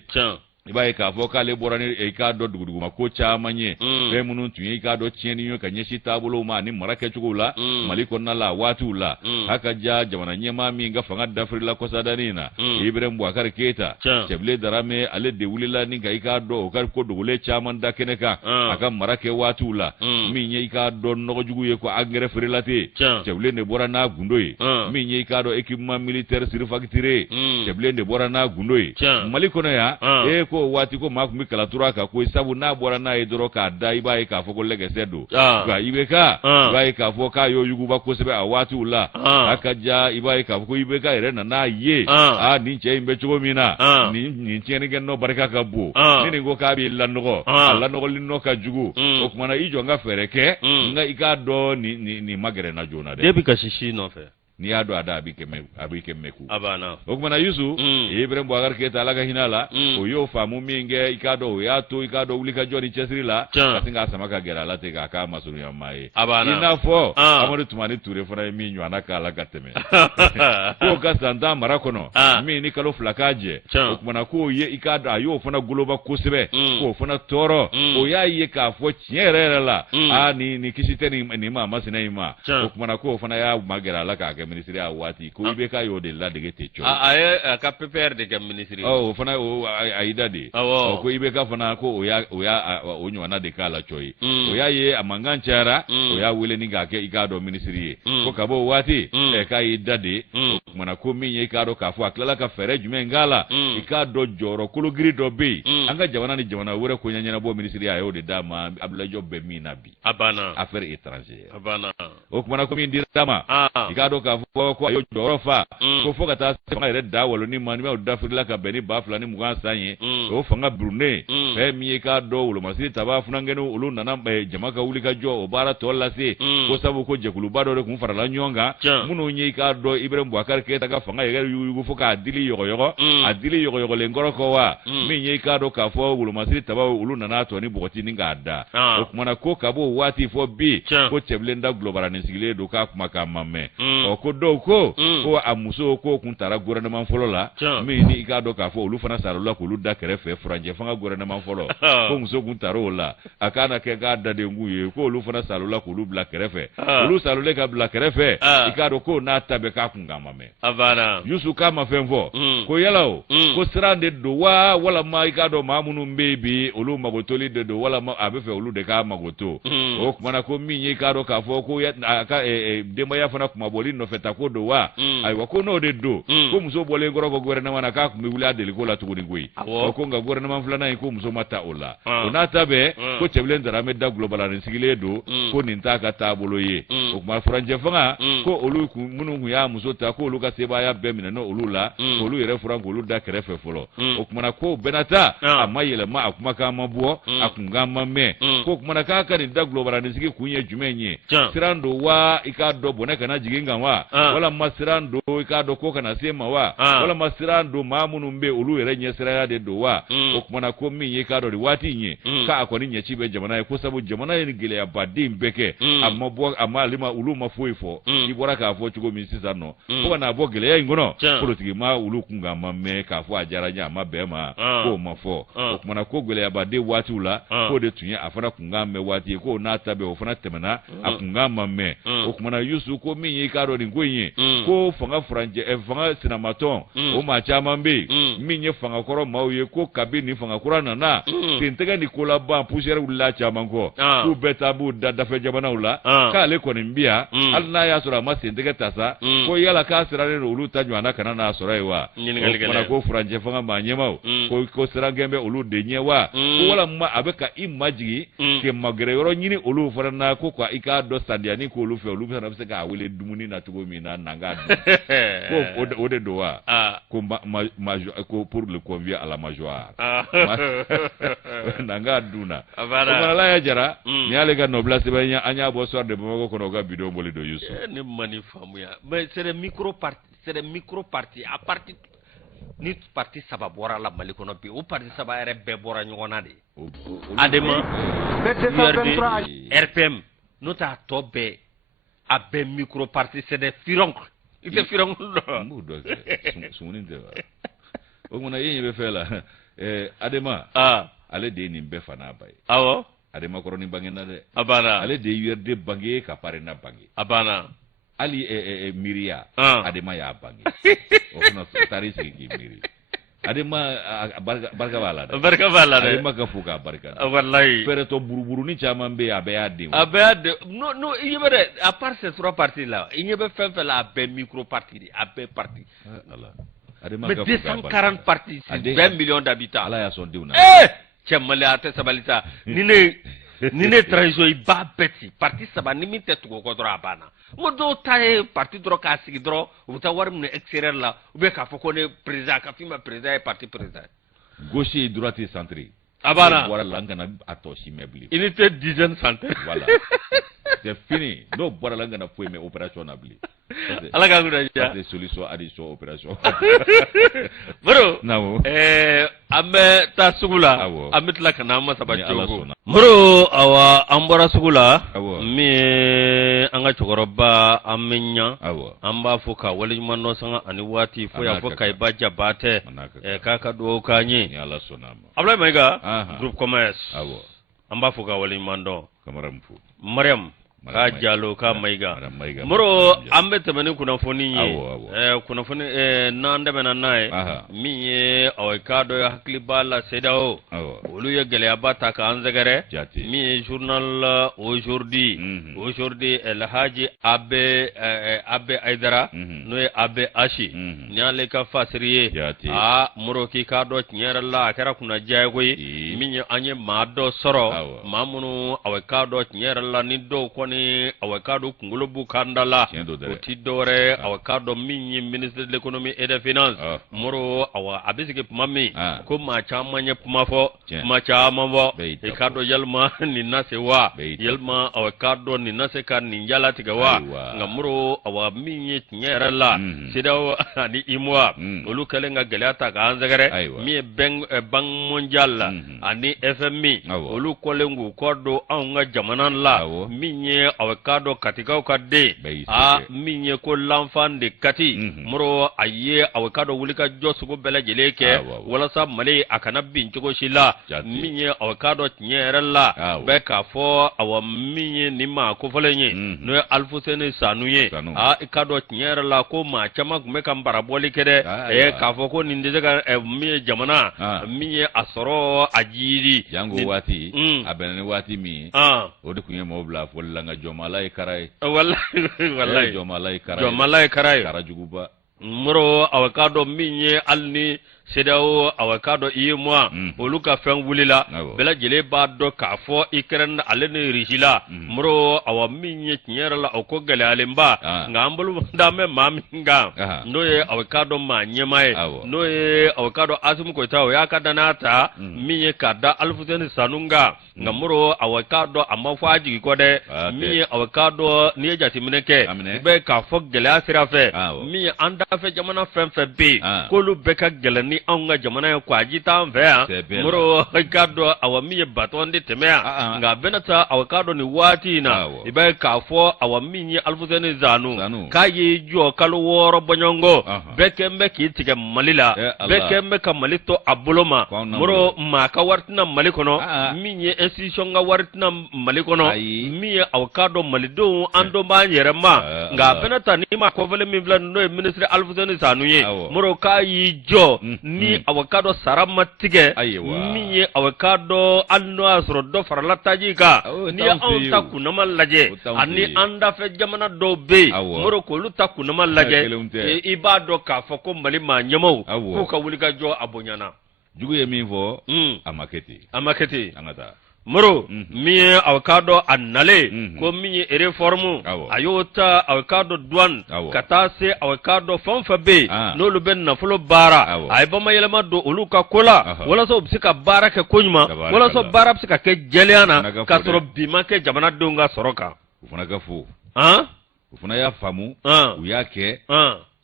i b'a ye k'a fɔ k'ale bɔra ni i k'a dɔn duguduguma ko caman ye fɛn minnu tun ye i k'a dɔn tiɲɛni ye ka ɲɛsin taabolow ma ani mara kɛcogow la Mali kɔnɔna la waatiw la haka ja jamana ɲɛmaa min ka fanga dafirila kɔsadani na Ibrahim Boubacar Keita Cɛbilen Darame ale de wulila ni ka i k'a dɔn o ka ko dogolen caman da kɛnɛ kan a ka mara kɛ waatiw la min ye i k'a dɔn nɔgɔjugu ye ko engrais feerela tɛ Cɛbilen de bɔra n'a gundo ye min ye i k'a dɔn équipement militaire surfacturé Cɛbilen de bɔra n'a gundo ye Mali kɔnɔ yan ko waati ko maa tun bɛ kalatura kan ko sabu n'a bɔra n'a ye dɔrɔn k'a da i b'a ye k'a fɔ ko lɛgɛsɛ don nka IBK i b'a ye k'a fɔ k'a y'o yuguba kosɛbɛ a waatiw la a ka ja i b'a ye k'a fɔ ko IBK yɛrɛ nan'a ye nin cɛ in bɛ cogo min na nin tiɲɛnikɛ nɔ barika ka bon ni nin ko k'a b'i lanɔgɔ a lanɔgɔli nɔ ka jugu o kumana i jɔ n ka fɛɛrɛ kɛ nka i k'a dɔn nin ma gɛrɛ n na joona dɛ. Ne bɛ ka sisi nɔfɛ. N'i y'a dɔn a da a b'i kɛ mɛku o kumana Yusu Ibrahim Boubacar Keita Ala ka hinɛ la o y'o faamu min kɛ i k'a dɔn o y'a to i k'a dɔn wuli ka jɔ ni cɛsiri la ka sin k'a sama ka gɛrɛ a la ten k'a k'a masurunya maa ye i n'a fɔ Amadu Tumani Ture fana ye min ɲɔgɔnna k'a la ka tɛmɛ k'o ka san 10 mara kɔnɔ min ni kalo 2 k'a jɛ o kumana k'o ye i k'a dɔn a y'o fana goloba kosɛbɛ k'o fana tɔɔrɔ o y'a ye k'a fɔ tiɲɛ yɛrɛ la nin kisi tɛ nin maa masina in ma o kumana k'o fana y'a magɛrɛ a la k'a kɛ ministre a waati ko IBK y'o de ladege te cogo a ye ka PPR de kɛ ministre o fana a yida de ko IBK fana ko o ɲɔgɔnna de k'a la coyi o y'a ye a mankan cayara o y'a wele ni k'a kɛ i k'a dɔn ministre ye ko ka bɔ waati k'a y'i da de o kumana ko min ye i k'a dɔn k'a fɔ a tilala ka fɛɛrɛ jumɛn k'a la i k'a dɔn jɔyɔrɔ kologiri dɔ bɛ yen an ka jamana ni jamana wɛrɛ ko ɲɛnabɔ ministre a y'o de d'a ma Abdoulaye Diop bɛ min na bi a banna affaire étrangère a banna o kumana ko min dira ma i k'a dɔn k'a fɔ ko a y'o jɔyɔrɔ fa ko fo ka taa se fanga yɛrɛ da walo ni manimɛw dafirila ka bɛn ni 2020 san ye o fanga burunnen fɛn min ye k'a dɔn wolomasiri taba funankɛni olu nana jama ka wuli ka jɔ o baara tɔ lase ko sabu ko jɛkuluba dɔ de kun farala ɲɔgɔn kan minnu ye k'a dɔn Ibrahim Boubacar Keita ka fanga yɛrɛ yugu fo k'a dili yɔgɔyɔgɔ a dili yɔgɔyɔgɔlen kɔrɔ kɔ wa min ye k'a dɔn k'a fɔ wolomasiri taba olu nana tɔ ni bɔgɔti ni k'a da o kumana ko ka bɔ waati fɔ bi ko Cɛbilen da gulobaranin sigilen don k'a kuma k'a ma mɛn ko dɔw ko a muso ko kun taara gouvernement fɔlɔ la min ni i k'a dɔn k'a fɔ olu fana sarala k'olu da kɛrɛfɛ furanjɛ fanga gouvernement fɔlɔ ko muso kun taara o la a kana kɛ k'a dadengu ye ko olu fana sarala k'olu bila kɛrɛfɛ olu saralen ka bila kɛrɛfɛ i k'a dɔn ko n'a ta bɛ k'a kun k'a ma mɛn Yusu k'a ma fɛn fɔ ko yala o ko siran de don wa walama i k'a dɔn maa minnu bɛ yen bi olu magotoli de don walama a bɛ fɛ olu de k'a magoto o kumana ko min ye i k'a dɔn k'a fɔ ko a ka denbaya fana kumabɔli nɔfɛ ta ko don wa ayiwa ko n'o de don ko muso bɔlen kɔrɔ ko gouvernement na k'a kun bɛ wuli a deliko la tuguni koyi ko nka gouvernement filanan in ko muso ma ta o la o n'a ta bɛɛ ko Cɛbilen Darame da gulobaranin sigilen don ko nin t'a ka taabolo ye o kuma furanjɛ fanga ko olu minnu kun y'a muso ta ko olu ka sebaaya bɛɛ minɛ olu la olu yɛrɛ furan k'olu da kɛrɛfɛ fɔlɔ o kumana ko bɛna ta a ma yɛlɛma a kumakan ma bɔ a kunkan ma mɛn ko kumana k'a ka nin da gulobaranin sigi kun ye jumɛn ye siran don wa i k'a dɔn bɔnɛ kana jigin kan wa walama siran don i k'a dɔn ko kana se ma wa walama siran don maa minnu bɛ olu yɛrɛ ɲɛsiraya de don wa o kumana ko min ye k'a dɔn nin waati in ye k'a kɔni ɲɛci bɛ jamana ye ko sabu jamana ye gɛlɛyabaden bɛɛ kɛ a ma olu ma foyi fɔ i bɔra k'a fɔ cogo min sisan nɔ fo ka n'a bɔ gɛlɛya in kɔnɔ politiki ma olu kun kan ma mɛn k'a fɔ a diyara n ye a ma bɛn ma k'o ma fɔ o kumana ko gɛlɛyabaden waatiw la k'o de tun ye a fana kun kan mɛn waati ye k'o n'a ta bɛn o fana tɛmɛna a kun kan ma mɛn o kumana Yusu ko min ye k'a dɔn nin nin ko ye ko fanga franje fanga sinamaton o ma caman be min ye fanga kɔrɔ maaw ye ko kabi ni fanga kura nana tentɛgɛ ni ko laban poussière wulila caman kɔ k'u bɛɛ taa b'u da dafɛ jamanaw la k'ale kɔni bi yan hali n'a y'a sɔrɔ a ma tentɛgɛ ta sa ko yala k'a sirannen don olu ta ɲɔgɔnna kana n'a sɔrɔ ye wa o kumana ko franje fanga maa ɲɛmaw ko sirangɛn bɛ olu de ɲɛ wa ko walama a bɛ ka i majigi kɛ magɛrɛ yɔrɔ ɲini olu fana na ko ka i k'a dɔ sandiyanni k'olu fɛ olu fana bɛ se k'a wele dumuni na cogo min na nanga dun ko o de don wa ko pour le convier à la majoire nanga dunna o fana la ya jara ni y'ale ka nɔbila sɛbɛn an y'a bɔ soir de Bamako kɔnɔ o ka bidon boli don Yusu ne mani faamuya mais c'est des micro parti à partir ni parti saba bɔra la Mali kɔnɔ bi o parti saba yɛrɛ bɛɛ bɔra ɲɔgɔn na de Adema URD RPM n'o t'a tɔ bɛɛ a bɛɛ micro parti c'est des fironcles i tɛ fironcule dɔn n b'o dɔn sumuni tɛ wa o kumana e ɲɛ bɛ fɛn la Adema ale de ye nin bɛɛ fana ba ye awɔ Adema kɔrɔ ni bangena dɛ a banna ale de ye URD bange ka Parena bange a banna hali miiriya Adema y'a bange o fana taar'i sigi k'i miiri Adema barika b'a la dɛ Adema ka fo k'a barika dɛ wallahi fɛrɛtɔ buruburunin caman bɛ yen a bɛɛ y'a den a bɛɛ y'a den non i ɲɛ bɛ dɛ à part ces trois partis là i ɲɛ bɛ fɛn fɛn la a bɛɛ micro parti de a bɛɛ parti mais 240 partis c'est 20 millions d'habitants ala y'a sɔn denw na cɛ Mali a tɛ sabali sa ni ne transition i b'a bɛɛ ci parti saba ni min tɛ tugu o kɔ dɔrɔn a banna mo dɔw ta ye parti dɔrɔn k'a sigi dɔrɔn u bɛ taa wari minɛ extérieur la ou bien k'a fɔ ko ne président ka f'i ma président ye parti président gauche et droite et centré a banna bɔra la n kana a tɔ si mɛn bilen unité dizaine centré voilà c'est fini n'o bɔra la n kana foyi mɛn opération na bilen ala k'a kun da c'est solution addition opération bro an bɛ taa sugu la an bɛ tila ka na an ma saba cogo moro awa an bɔra sugu la min ye an ka cɛkɔrɔba an bɛ ɲa an b'a fɔ ka waleɲuman dɔn sanga ani waati fo y'a fɔ Kayiba Jaba tɛ k'a ka dugawu k'an ye Ablaye Mayiga groupe commerce an b'a fɔ ka waleɲuman dɔn Mariam ka Jalo ka Mayiga moro an bɛ tɛmɛ ni kunnafoni ye kunnafoni n'an tɛmɛna n'a ye min ye k'a dɔ hakili b'a la CEDEAO olu ye gɛlɛyaba ta k'an sɛgɛrɛ min ye journal aujourd'hui Elhaji Abe Aidara n'o ye Abe Ashi ni y'ale ka fasiri ye moro k'i k'a dɔ tiɲɛ yɛrɛ la a kɛra kunnaja ye koyi min ye an ye maa dɔ sɔrɔ maa minnu k'a dɔ tiɲɛ yɛrɛ la ni dɔw kɔni k'a dɔ kunkolo b'u kan da la o ti dɔwɛrɛ k'a dɔ min ye ministre de l'économie et des finances moro a bɛ sigi tuma min ko maa caman ye kuma fɔ kuma caman fɔ i k'a dɔn yalima nin na se wa yalima k'a dɔn nin na se ka nin jala tigɛ wa nka moro min ye tiɲɛ yɛrɛ la CEDEAO ani UEMOA olu kɛlen ka gɛlɛya ta k'an sɛgɛrɛ min ye banque mondiale ani FMI olu kɔlen k'u kɔ don anw ka jamana la min ye k'a dɔn katikaw ka den min ye ko l'enfant de Kati moro a ye k'a dɔn wuli ka jɔ sugu bɛɛ lajɛlen kɛ walasa Mali a kana bin cogo si la min ye k'a dɔn tiɲɛ yɛrɛ la bɛ k'a fɔ min ye nin maa kofɔlen ye n'o ye Alfuseni Sanu ye i k'a dɔn tiɲɛ yɛrɛ la ko maa caman tun bɛ ka barabɔli kɛ dɛ k'a fɔ ko nin tɛ se ka min ye jamana min ye a sɔrɔ a jiri jango waati a bɛnna ni waati min o de tun ye maaw bila fɔli la nka jɔnmaala ye kara ye wallahi jɔnmaala ye kara ye karajuguba moro k'a dɔn min ye hali ni CEDEAO k'a dɔn UEMOA olu ka fɛn wulila bɛɛ lajɛlen b'a dɔn k'a fɔ Ukraine ale ni Russie la moro min ye tiɲɛ yɛrɛ la o ko gɛlɛyalenba nka an bolo d'an bɛ maa min kan n'o ye k'a dɔn maa ɲɛmaa ye n'o ye k'a dɔn Asimu Koyita o y'a ka danaya ta min ye k'a da Alfuseni Sanu kan nka moro k'a dɔn a ma fɔ a jigi kɔ dɛ min ye k'a dɔn n'i ye jateminɛ kɛ i bɛ k'a fɔ gɛlɛya sira fɛ min ye an dafɛ jamana fɛn fɛn bɛ yen k'olu bɛɛ ka gɛlɛn ni anw ka jamana ye ko a ji t'an fɛ yan moro k'a dɔn min ye baton de tɛmɛ yan nka a bɛna taa k'a dɔn nin waati in na i bɛ k'a fɔ min ye Alfuseni Sanu k'a ye jɔ kalo 6 bɔɲɔgɔn bɛɛ kɛn bɛ k'i tigɛ Mali la bɛɛ kɛn bɛ ka Mali to a bolo ma moro maa ka wari tɛna Mali kɔnɔ min ye institution ka wari tɛna Mali kɔnɔ min ye k'a dɔn malidenw an dɔn b'an yɛrɛ ma nga benata ni ma ko vele min vla no ministre Alfuseni Sanuye moro ka yi jo ni awakado saramatige mi ye awakado anno asro do farlataji ka ni an ta kunama laje ani anda fe jamana do be moro ko lu ta kunama laje ibado ka foko mali ma nyamo ko ka wuli ka jo abonyana jugu ye min fo amaketi angata moro mi avocado annale ko mi reformu ayota avocado douane kata se avocado fonfa be no lu ben na fulo bara ay bama yelama do uluka kola wala so bisika bara ke konyuma wala so bara bisika ke jeliana ka soro bima ke jamana donga soroka ufuna gafu ufuna ya famu uyake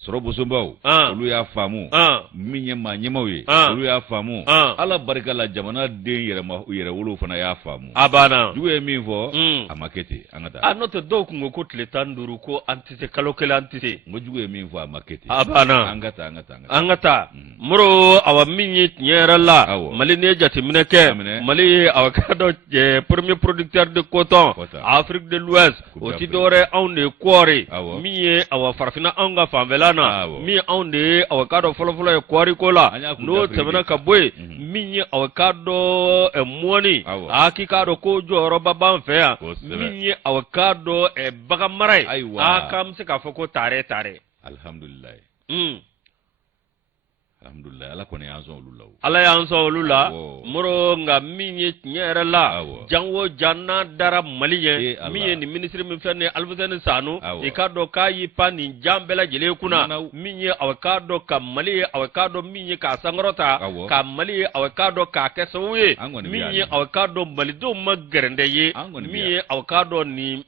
soro bosombaw olu ya famu minye manyemaw ye olu ya famu ala barika la jamana den yere wolo fana ya famu abana duwe min fo amakete angata anoto do kungo ko tile tanduru ko antise kalokela antise ngo duwe min fo amakete abana angata muro awa minye nyera la mali ne jati mineke mali avocado premier producteur de coton Afrique de l'Ouest aussi dore on est quarry miye awa farfina anga famvela mi onde avocado folo e kwari kola no temana kabwe mi avocado e moni akikado ko joro baban fe mi avocado e bagamarai akam se ka foko tare alhamdulillah ala kone yanzo lulaw ala yanzo lula moro nga minye nyere la janwo janna dara maliye miye ni ministre mi fenne Alfuseni Sanu ikado kayi pani jambela jele kuna minye avocado ka maliye avocado minye ka sangrota ka maliye avocado ka kesowe minye avocado malido magrende ye miye avocado ni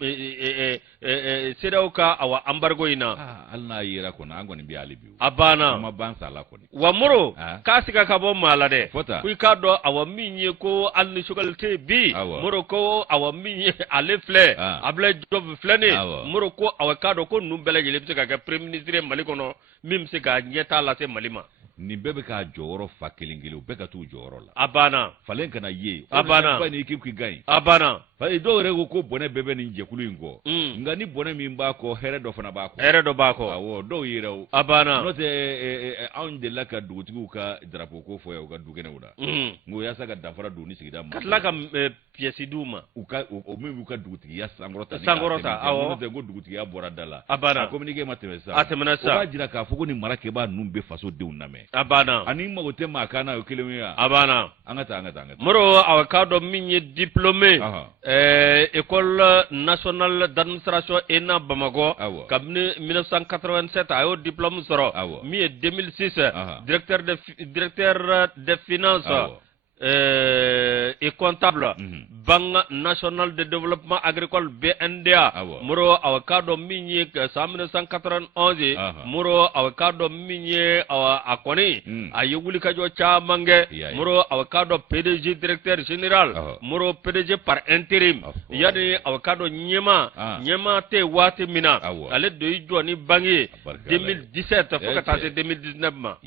sedauka awa ambargo ina alna yira kona angoni bi alibi abana ma bansa la koni wa muro kasika kabo malade ku kado awa minye ko alni sugalte bi muro ko awa minye alefle able job flene muro ko awa kado ko numbele jele bika ka premier ministre mali kono mim se ka nyeta la se malima ni bebe ka joro fa kilingile beka tu joro la abana falen kana ye abana ba ni ekip gai abana fa do rego ko bone bebe ni jekulu ingo ngani bone mi mba ko here do fana ba ko awo do yire abana no te on de la ka dugutigu ka drapeau ko fo ya ga dugene wuda ngo ya saka dafara do ni sigida ma katla ka pièce duma o mi ka dugutigi ya sangorota awo te go dugutigi ya bora dala abana communiquer matemesa atemena sa o ba jira ka fo ko ni marake ba numbe faso de uname abana ani ma wote ma kana yo kelemiya abana angata moro avocado minye diplômé école nationale d'administration ENA Bamako kabne 1987 ayo diplôme soro mi 2006 directeur de finances et comptable Banque nationale de développement agricole BNDA muro avocado minye 1991 muro avocado minye akoni ayuguli kajo cha mange muro avocado PDG directeur général muro PDG par intérim yani avocado nyema te wati mina ale do ijo ni bangi 2017 fokata 2019 ma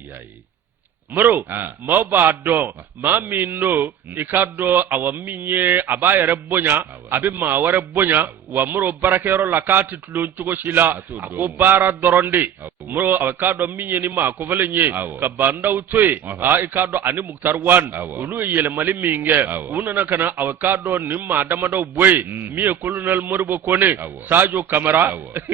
moro ma ba do ma minno ikado awaminye abayere bonya abi ma ware bonya wa moro barakero la kati tulun tugo shila ako bara doronde moro akado minye ni ma ko valenye ka banda utwe ikado ani muktar wan ulu yele mali minge unana kana akado ni ma damado boy miye colonel morbo kone sajo kamara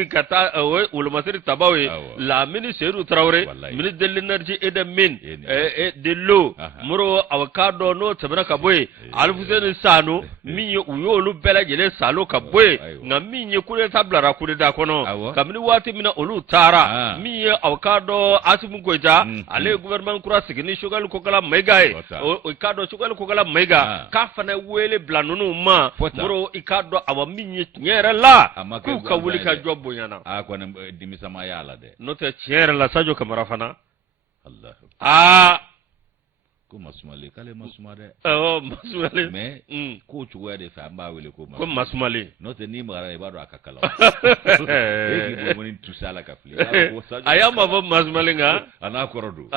kata ulmasiri tabawe la ministre Traoré ministre de l'énergie et des mines de l'eau muro avocado no tabana kaboy Alfuseni Sanu minye uyolu bela jele salo kaboy nga minye kule tablara kule da kono kamini wati mina olu tara minye avocado asimu goja ale gouvernement kura sigini shogal kokala maigae o ikado shogal kokala maiga kafana wele blanunu ma muro ikado awa minye nyere la ku kawuli ka jobbo nyana ko dimisa ma yala de note nyere la sajo kamara fana Allah ko masumale kale masumade masumale mais ko cogoya de fɛ an b'a wele ko masumale n'o tɛ ni magara i b'a dɔn a ka kala e k'i bɔ ni tusa la ka fili a y'a ma fɔ masumale nka a n'a kɔrɔ don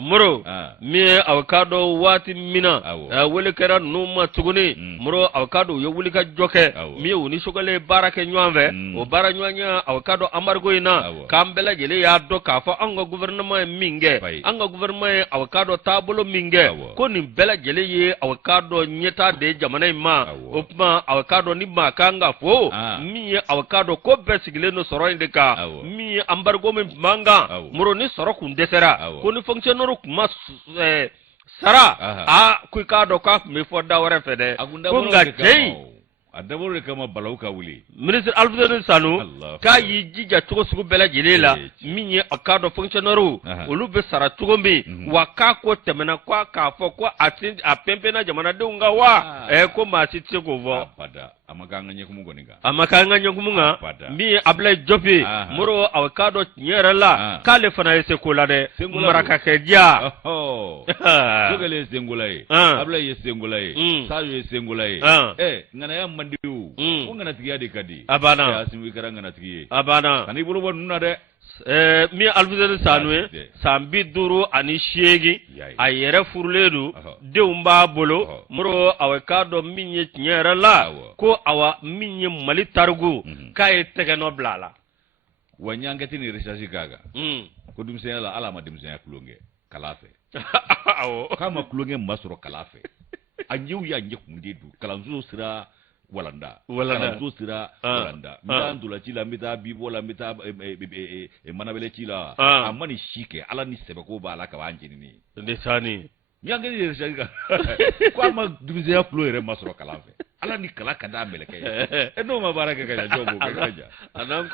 moro min ye aw k'a dɔn waati min na wele kɛra ninnu ma tuguni moro aw k'a dɔn u ye wuli ka jɔ kɛ min ye u ni sogale baara kɛ ɲɔgɔn fɛ o baara ɲɔgɔnya aw k'a dɔn embargo in na k'an bɛɛ lajɛlen y'a dɔn k'a fɔ an ka gouvernement ye min kɛ an ka gouvernement ye aw k'a dɔn taabolo min kɛ ko nin bɛɛ lajɛlen ye aw k'a dɔn ɲɛtaa de jamana in ma o tuma aw k'a dɔn ni maa kan ka fo min ye aw k'a dɔn ko bɛɛ sigilen don sɔrɔ in de kan min ye embargo min man kan moro ni sɔrɔ kun dɛsɛra ko ni fonctionnaire kun ma sara ko i k'a dɔn k'a kun bɛ fɔ da wɛrɛ fɛ dɛ ko nka cɛ in a dabɔra de kama balawu ka wuli ministre Alfred Sanu k'a y'i jija cogo sugu bɛɛ lajɛlen la min ye a k'a dɔn fonctionnaire olu bɛ sara cogo min wa k'a ko tɛmɛna k'a fɔ ko a pɛnpɛnna jamanadenw kan wa ko maa si tɛ se k'o fɔ a ma k'an ka ɲɛkumu kɔni kan a ma k'an ka ɲɛkumu kan min ye Ablaye Jope moro a k'a dɔn tiɲɛ yɛrɛ la k'ale fana ye se ko la dɛ marakakɛ diya Sogɛlɛ ye sengola ye Ablaye ye sengola ye Sayo ye sengola ye ŋanaya man di o ko ŋanatigiya de ka di a banna Asimi kɛra ŋanatigi ye a banna kan'i bolo bɔ ninnu na dɛ min ye Alfred Sanu ye san 58 a yɛrɛ furulen don denw b'a bolo moro aw k'a dɔn min ye tiɲɛ yɛrɛ la ko awa min ye Mali tariku k'a ye tɛgɛnɔ bila a la wa ɲankɛti ni recherche k'a kan ko denmisɛnya la ala ma denmisɛnya kulonkɛ kala fɛ k'a ma kulonkɛ ma sɔrɔ kala fɛ a ɲɛw y'a ɲɛ kunden don kalanso sira walanda kalanso sira walanda n bɛ taa ndolanci la n bɛ taa bibɔ la n bɛ taa manabɛlɛ ci la a ma nin si kɛ ala ni sɛbɛko b'a la ka b'an jenini ɲankɛti ni recherche kan ko a ma denmisɛnya kulo yɛrɛ ma sɔrɔ kalan fɛ ala ni kala ka d'a mɛlɛkɛ ye n'o ma baara kɛ ka ɲa jɔn b'o kɛ ka ɲa a n'an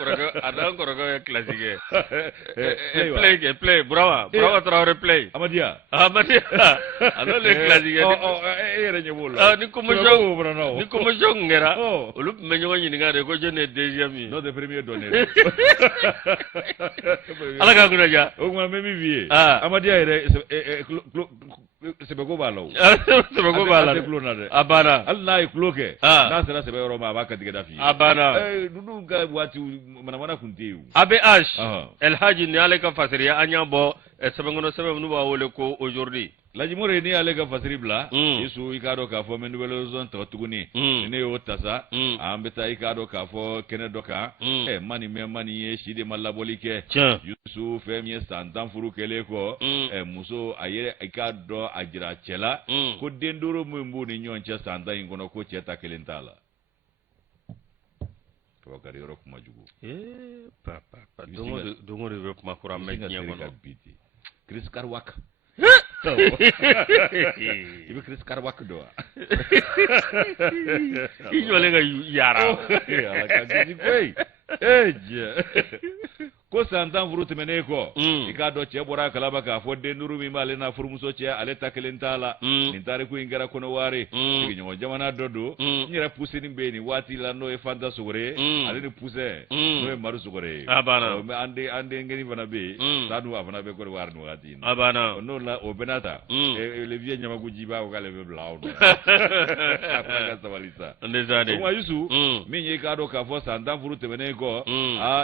kɔrɔkɛ ye classe kɛ play Burama Traoré play Amadiya a n'olu ye classe kɛ e yɛrɛ ɲɛ b'o la ni commission kɛra olu tun bɛ ɲɔgɔn ɲininka de ko jɔn ye deuxième ye n'o tɛ premier donné ala k'a kunna diya o tuma n bɛ min f'i ye Amadiya yɛrɛ sɛbɛko b'a la o sɛbɛko b'a la a tɛ kulo na dɛ a banna hali n'a ye kulo kɛ n'a sera sɛbɛ yɔrɔ ma a b'a katigɛda f'i ye a banna ninnu ka waati manamana kun tɛ yen o ABH Elhaji ni ale ka fasiriya an y'a bɔ sɛbɛnkɔnɔ sɛbɛn n'u b'a wele ko aujourd'hui Lajimore ni ale ka fasiri bila Yesu i k'a dɔn k'a fɔ nouvelle horizon tɔ tuguni ne y'o ta sa an bɛ taa i k'a dɔn k'a fɔ kɛnɛ dɔ kan mani mɛ mani ye si de ma labɔli kɛ Yusu fɛn min ye san 10 furu kɛlen kɔ muso a yɛrɛ i k'a dɔn a jira cɛ la ko den 5 min b'u ni ɲɔgɔn cɛ san 10 in kɔnɔ ko cɛ ta kelen t'a la kabakari yɔrɔ kuma jugu don o de bɛ kuma kura mɛ diɲɛ kɔnɔ Chris Karwak i bɛ Chris Karwak dɔn wa i jɔlen ka yara ala ka disi koyi jɛ ko san 10 furu tɛmɛnen kɔ i k'a dɔn cɛ bɔra a kalama k'a fɔ den 5 min b'ale n'a furumuso cɛ ale ta kelen t'a la nin tariku in kɛra kɔnɔwari sigiɲɔgɔn jamana dɔ don n yɛrɛ puseni bɛ yen nin waati la n'o ye Fanta Sogore ale ni pusɛ n'o ye Madu Sogore ye an denkɛni fana bɛ yen Sadu a fana bɛ Côte-d'Ivoire nin waati in na n'o la o bɛɛ n'a ta le vieux Ɲamaku Jiba ko k'ale bɛ bila aw nɔ a fana ka sabali sa o tuma Yusu min ye i k'a dɔn k'a fɔ san 10 furu tɛmɛnen kɔ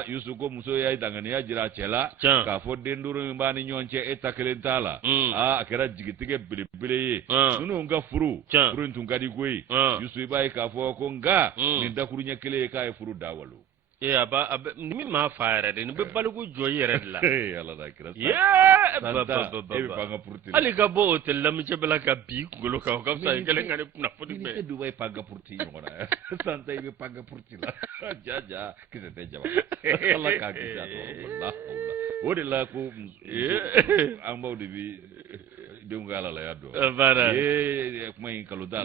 Yusu ko muso y'a ŋaniya jira cɛ la k'a fɔ den 5 min b'a ni ɲɔgɔn cɛ e ta kelen t'a la a kɛra jigitigɛ belebele ye ninnu ka furu in tun ka di koyi Yusu i b'a ye k'a fɔ ko nka nin dakuru ɲɛ kelen ye k'a ye furu da walo min m'a fa yɛrɛ de nin bɛ baliku jɔ i yɛrɛ de la ala da kira e bɛ panga purti hali ka bɔ hôtel Lamijɛbɛla ka bi kunkolo kan o ka fisa i kelen ka ne kunnafoni bɛɛ e Dubaï panga purti ɲɔgɔn na santa i bɛ panga purti la ja kisɛ tɛ jaba ala k'a kisi a tɔgɔ o de la ko an baw de bi denw ka ala la ya dɔn kuma in kalo t'a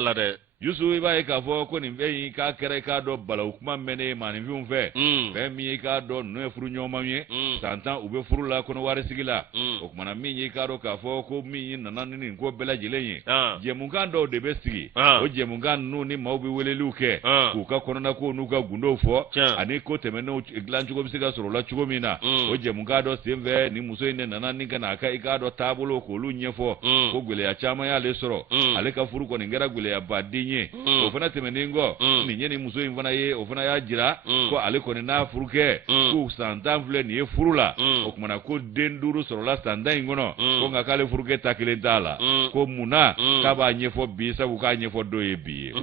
la dɛ yusu iba ka fo ko ni be ka kere ka do bala kuma mene mani fi unfe be mi ka do no furu nyoma mi tantan ube furu la kono ware sigila o kuma na mi ka do ka fo ko mi nana ni ko bela jilenyi je mun kan do de be sigi o je mun kan nu ni mawbi wele luke ku ka kono na ko nu ka gundo fo ani ko temeno iglan chugo bisiga soro la chugo mina o je mun ka do semve ni muso ine nana ni kana ka ka do tabulo ko lu nyefo ko gele ya chama ya le soro ale ka furu ko ni ngara gele ya badi o fana temeningo ni nyeni muso imvana ye o fana ya jira ko ale ko ni na furuke ku santan fle ni e furula o kuma ko denduru soro la sandan ngono ko ngakale furuke takile dala ko muna ka ba nyefo bi sabu ka nyefo do e bi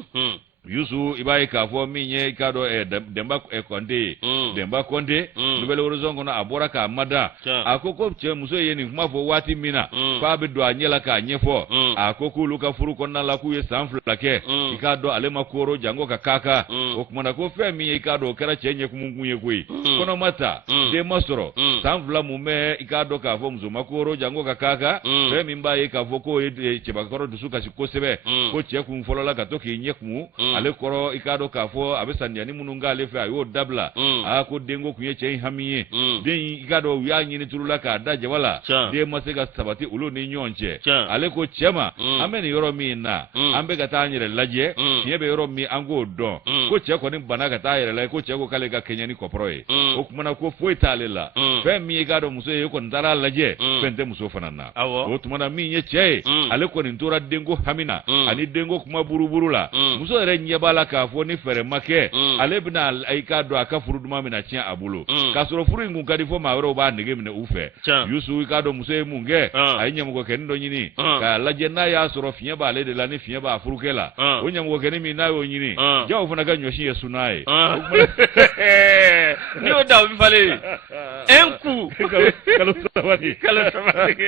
yusu ibai ka fo minye kado demba konde demba konde nubele uruzongo na abora ka mada akoko che muso yeni kuma fo wati mina fa be do anyela ka nyefo akoko luka furu konna la kuye sanfla ke ikado ale makoro jango ka kaka okumana ko fe minye ikado kera chenye kumungunye kui kono mata de masoro sanfla mume ikado ka fo muso makoro jango ka kaka fe mimba ka fo ko chebakoro dusuka sikosebe ko che kumfolola ka toki nyekumu ale koro ikado kafo abesanya ni mununga alefe ayo dabla ako dengo kunye chen hamiye den ikado ya nyini turula ka daje wala de masega sabati ulo ni nyonche ale ko chema ameni yoro mi na ambe gata nyire laje yebe yoro mi ango don ko che ko ni banaga ta yire la ko che ko kale ga kenya ni koproe o kumana ko foita lela fe mi ikado muso ye ko ndara laje pente muso fanana o tumana mi nye che ale ko ni ntora dengo hamina ani dengo kuma buruburu la muso re bala ka fo ni fere make ale bina aika do aka furu duma mina tia abulo ka soro furu ngun kadi fo ma wero ba nege mina ufe yusu ka do muso munge ayinya mugo ken do nyini ka laje na ya soro fiye ba le de la ni fiye ba furu kela onya mugo ken mi na yo nyini jaw fo na ga nyoshi yesu nae ni o da bi fale enku kala sabati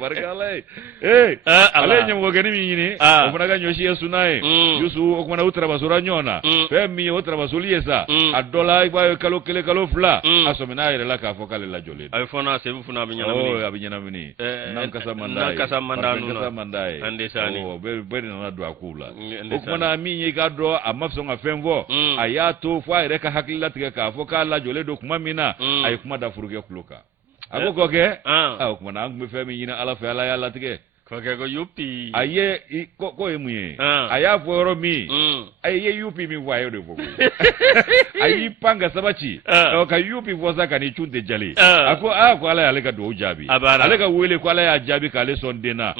barkalai ale nya mugo ken mi nyini o fo na ga nyoshi yesu nae yusu o kuma utra basura nyona femi utra basuliesa adola iba kalo kele kalo fla asomina ire la ka fokale la jole ay fona se funa binyana mini abinyana mini nankasa mandai andesani be na do akula o kuma na minye ga do amafso nga femvo ayato fa ire ka hakilla tika ka fokala la jole do kuma mina ay kuma da furuge kuloka agogo ke o kuma na ngme femi yina ala fa ala ya la tike ko yupi aye ko emuye aya foro mi aye yupi mi wa yodo foko ayi panga sabachi o ka yupi fosa ka ni chunde jali ako ala ale ka do jabi ale ka wele ko ala ya jabi ka le sondena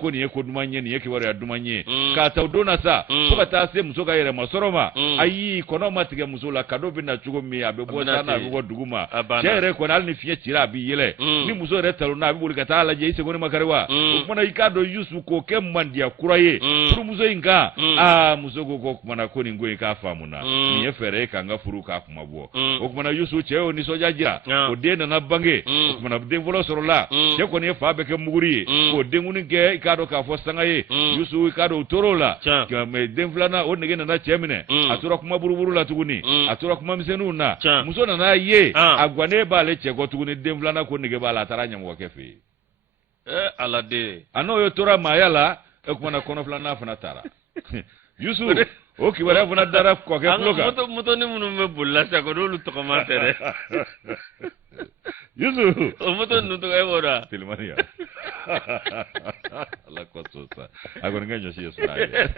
ko ni ko dumanye ni yake wari adumanye ka ta dona sa ko ka ta se muso ka yere masoroma ayi kono matige muso la kado bina chugo mi abebo sana abebo duguma jere ko na ni fiye chira bi yele ni muso re talo na abebo ka ta ala je ise ko ni makarewa mana ikado yusu ko kemandia kuraye furu muso inga muso ko kumana ko ni ngoyi ka famuna ni yefere ka nga furu ka kumabo o kumana yusu cheo ni sojaja o dena na bange o kumana de volo sorola che ko ni fa be ke muguri o denguni ke ikado ka fo sangaye yusu ikado torola ke me denflana o nege na chemine atura kuma buruburu la tuguni atura kuma misenu na muso na ye agwane bale che ko tuguni denflana ko nege bala taranya mo kefe alade ano yo tora mayala ekumana kono flana fana tara yusu oki wala fana dara ko ke bloga moto ni munu me bulla sa ko dolu to commentaire yusu moto nu to e wora tilmania la kotsota agora nganyo si yesu nae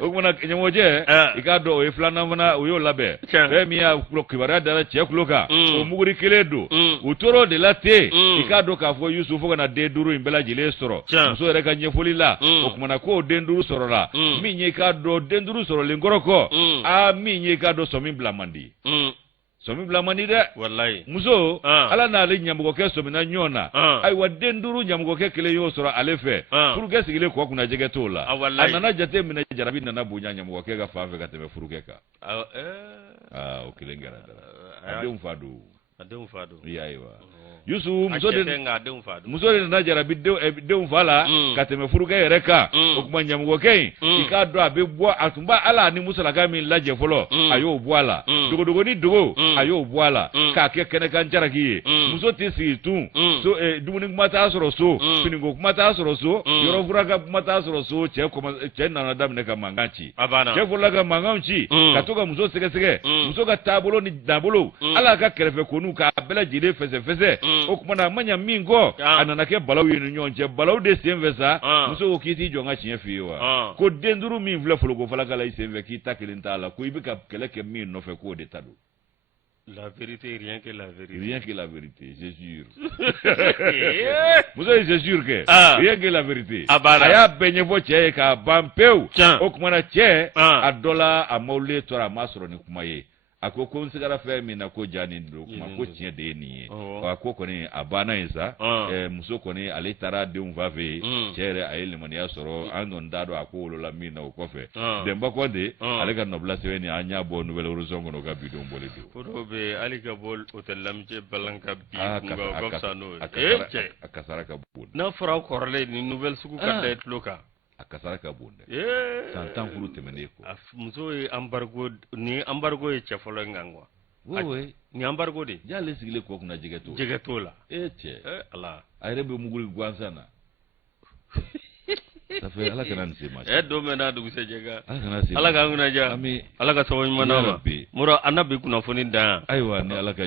okumana nyamoje ikado o flana fana o yo labe emia bloki wala dara che kloka o muguri keledo utoro de late ikado ka fo yusu fo na de duru imbela jile soro so re ka nyefoli la okumana ko de duru soro la minye ikado de duru soro lingoroko minye ikado somi blamandi somi blamani de wallahi muso ala na le nyamugo ke somi na nyona ay wadde nduru nyamugo ke kele yo soro alefe furu ke sigile ko kuna jege tola anana jate mina jarabi na bunya nyamugo ke ga fafe ka tebe furu ke ka o kilengera dara adum fadu ya iwa Yusu muso de nana jarabi denw fa la ka tɛmɛ furukɛ yɛrɛ kan o kuma ɲamɔgɔkɛ in i k'a dɔn a bɛ bɔ a tun b'a ala ni musalaka min lajɛ fɔlɔ a y'o bɔ a la dogodogoni dogo a y'o bɔ a la k'a kɛ kɛnɛkan jaraki ye muso tɛ sigi tun dumuni kuma t'a sɔrɔ so finiko kuma t'a sɔrɔ so yɔrɔ furaka kuma t'a sɔrɔ so cɛ nana daminɛ ka mankan ci cɛ fɔlɔla ka mankan ci ka to ka muso sɛgɛsɛgɛ muso ka taabolo ni dabolo ala ka kɛrɛfɛ konu k'a bɛɛ lajɛlen fɛsɛfɛsɛ o kumana a ma ɲɛ min kɔ a nana kɛ balaw ye ni ɲɔgɔn cɛ balaw de sen fɛ sa muso ko k'i t'i jɔ n ka tiɲɛ f'i ye wa ko den duuru min filɛ folokofalaka la i sen fɛ k'i ta kelen t'a la ko i bɛ ka kɛlɛ kɛ min nɔfɛ k'o de ta don. La vérité, rien que la vérité. Rien que la vérité, je jure. Muso ye je jure kɛ rien que la vérité. A y'a bɛɛ ɲɛfɔ cɛ ye k'a ban pewu o kumana cɛ a dɔ la a mawulen tora a ma sɔrɔ ni kuma ye a ko n sigara fɛn min na ko ja nin don kuma ko tiɲɛ de ye nin ye a ko kɔni a banna yen sa muso kɔni ale taara denw fa fɛ yen cɛ yɛrɛ a ye limaniya sɔrɔ an kɔni t'a dɔn a ko wolola min na o kɔfɛ Denba Kɔnte ale ka nɔbila sɛbɛn nin an y'a bɔ Nouvelle Horizon kɔnɔ o ka bidon bɔlen don. Foro bɛ hali ka bɔ hôtel Lamijɛ Balanka bi kunkan o ka fisa n'o ye cɛ a kasara ka bon n'a fɔra aw kɔrɔlen ni nouvelle sugu ka da i tulo kan a kasara ka bon dɛ san 10 furu tɛmɛnen kɔ muso ye embargo ye cɛ fɔlɔ in kan quoi ni embargo de y'ale sigilen kɔ kunna jɛgɛ t'o la cɛ ala a yɛrɛ bɛ muguri gansan na ça fait ala kana nin se ma don mɛn n'a dugusɛjɛ kan ala k'an kunnaja ala ka sababu ɲuman d'an ma mura an na bi kunnafoni dan yan ayiwa ni ala ka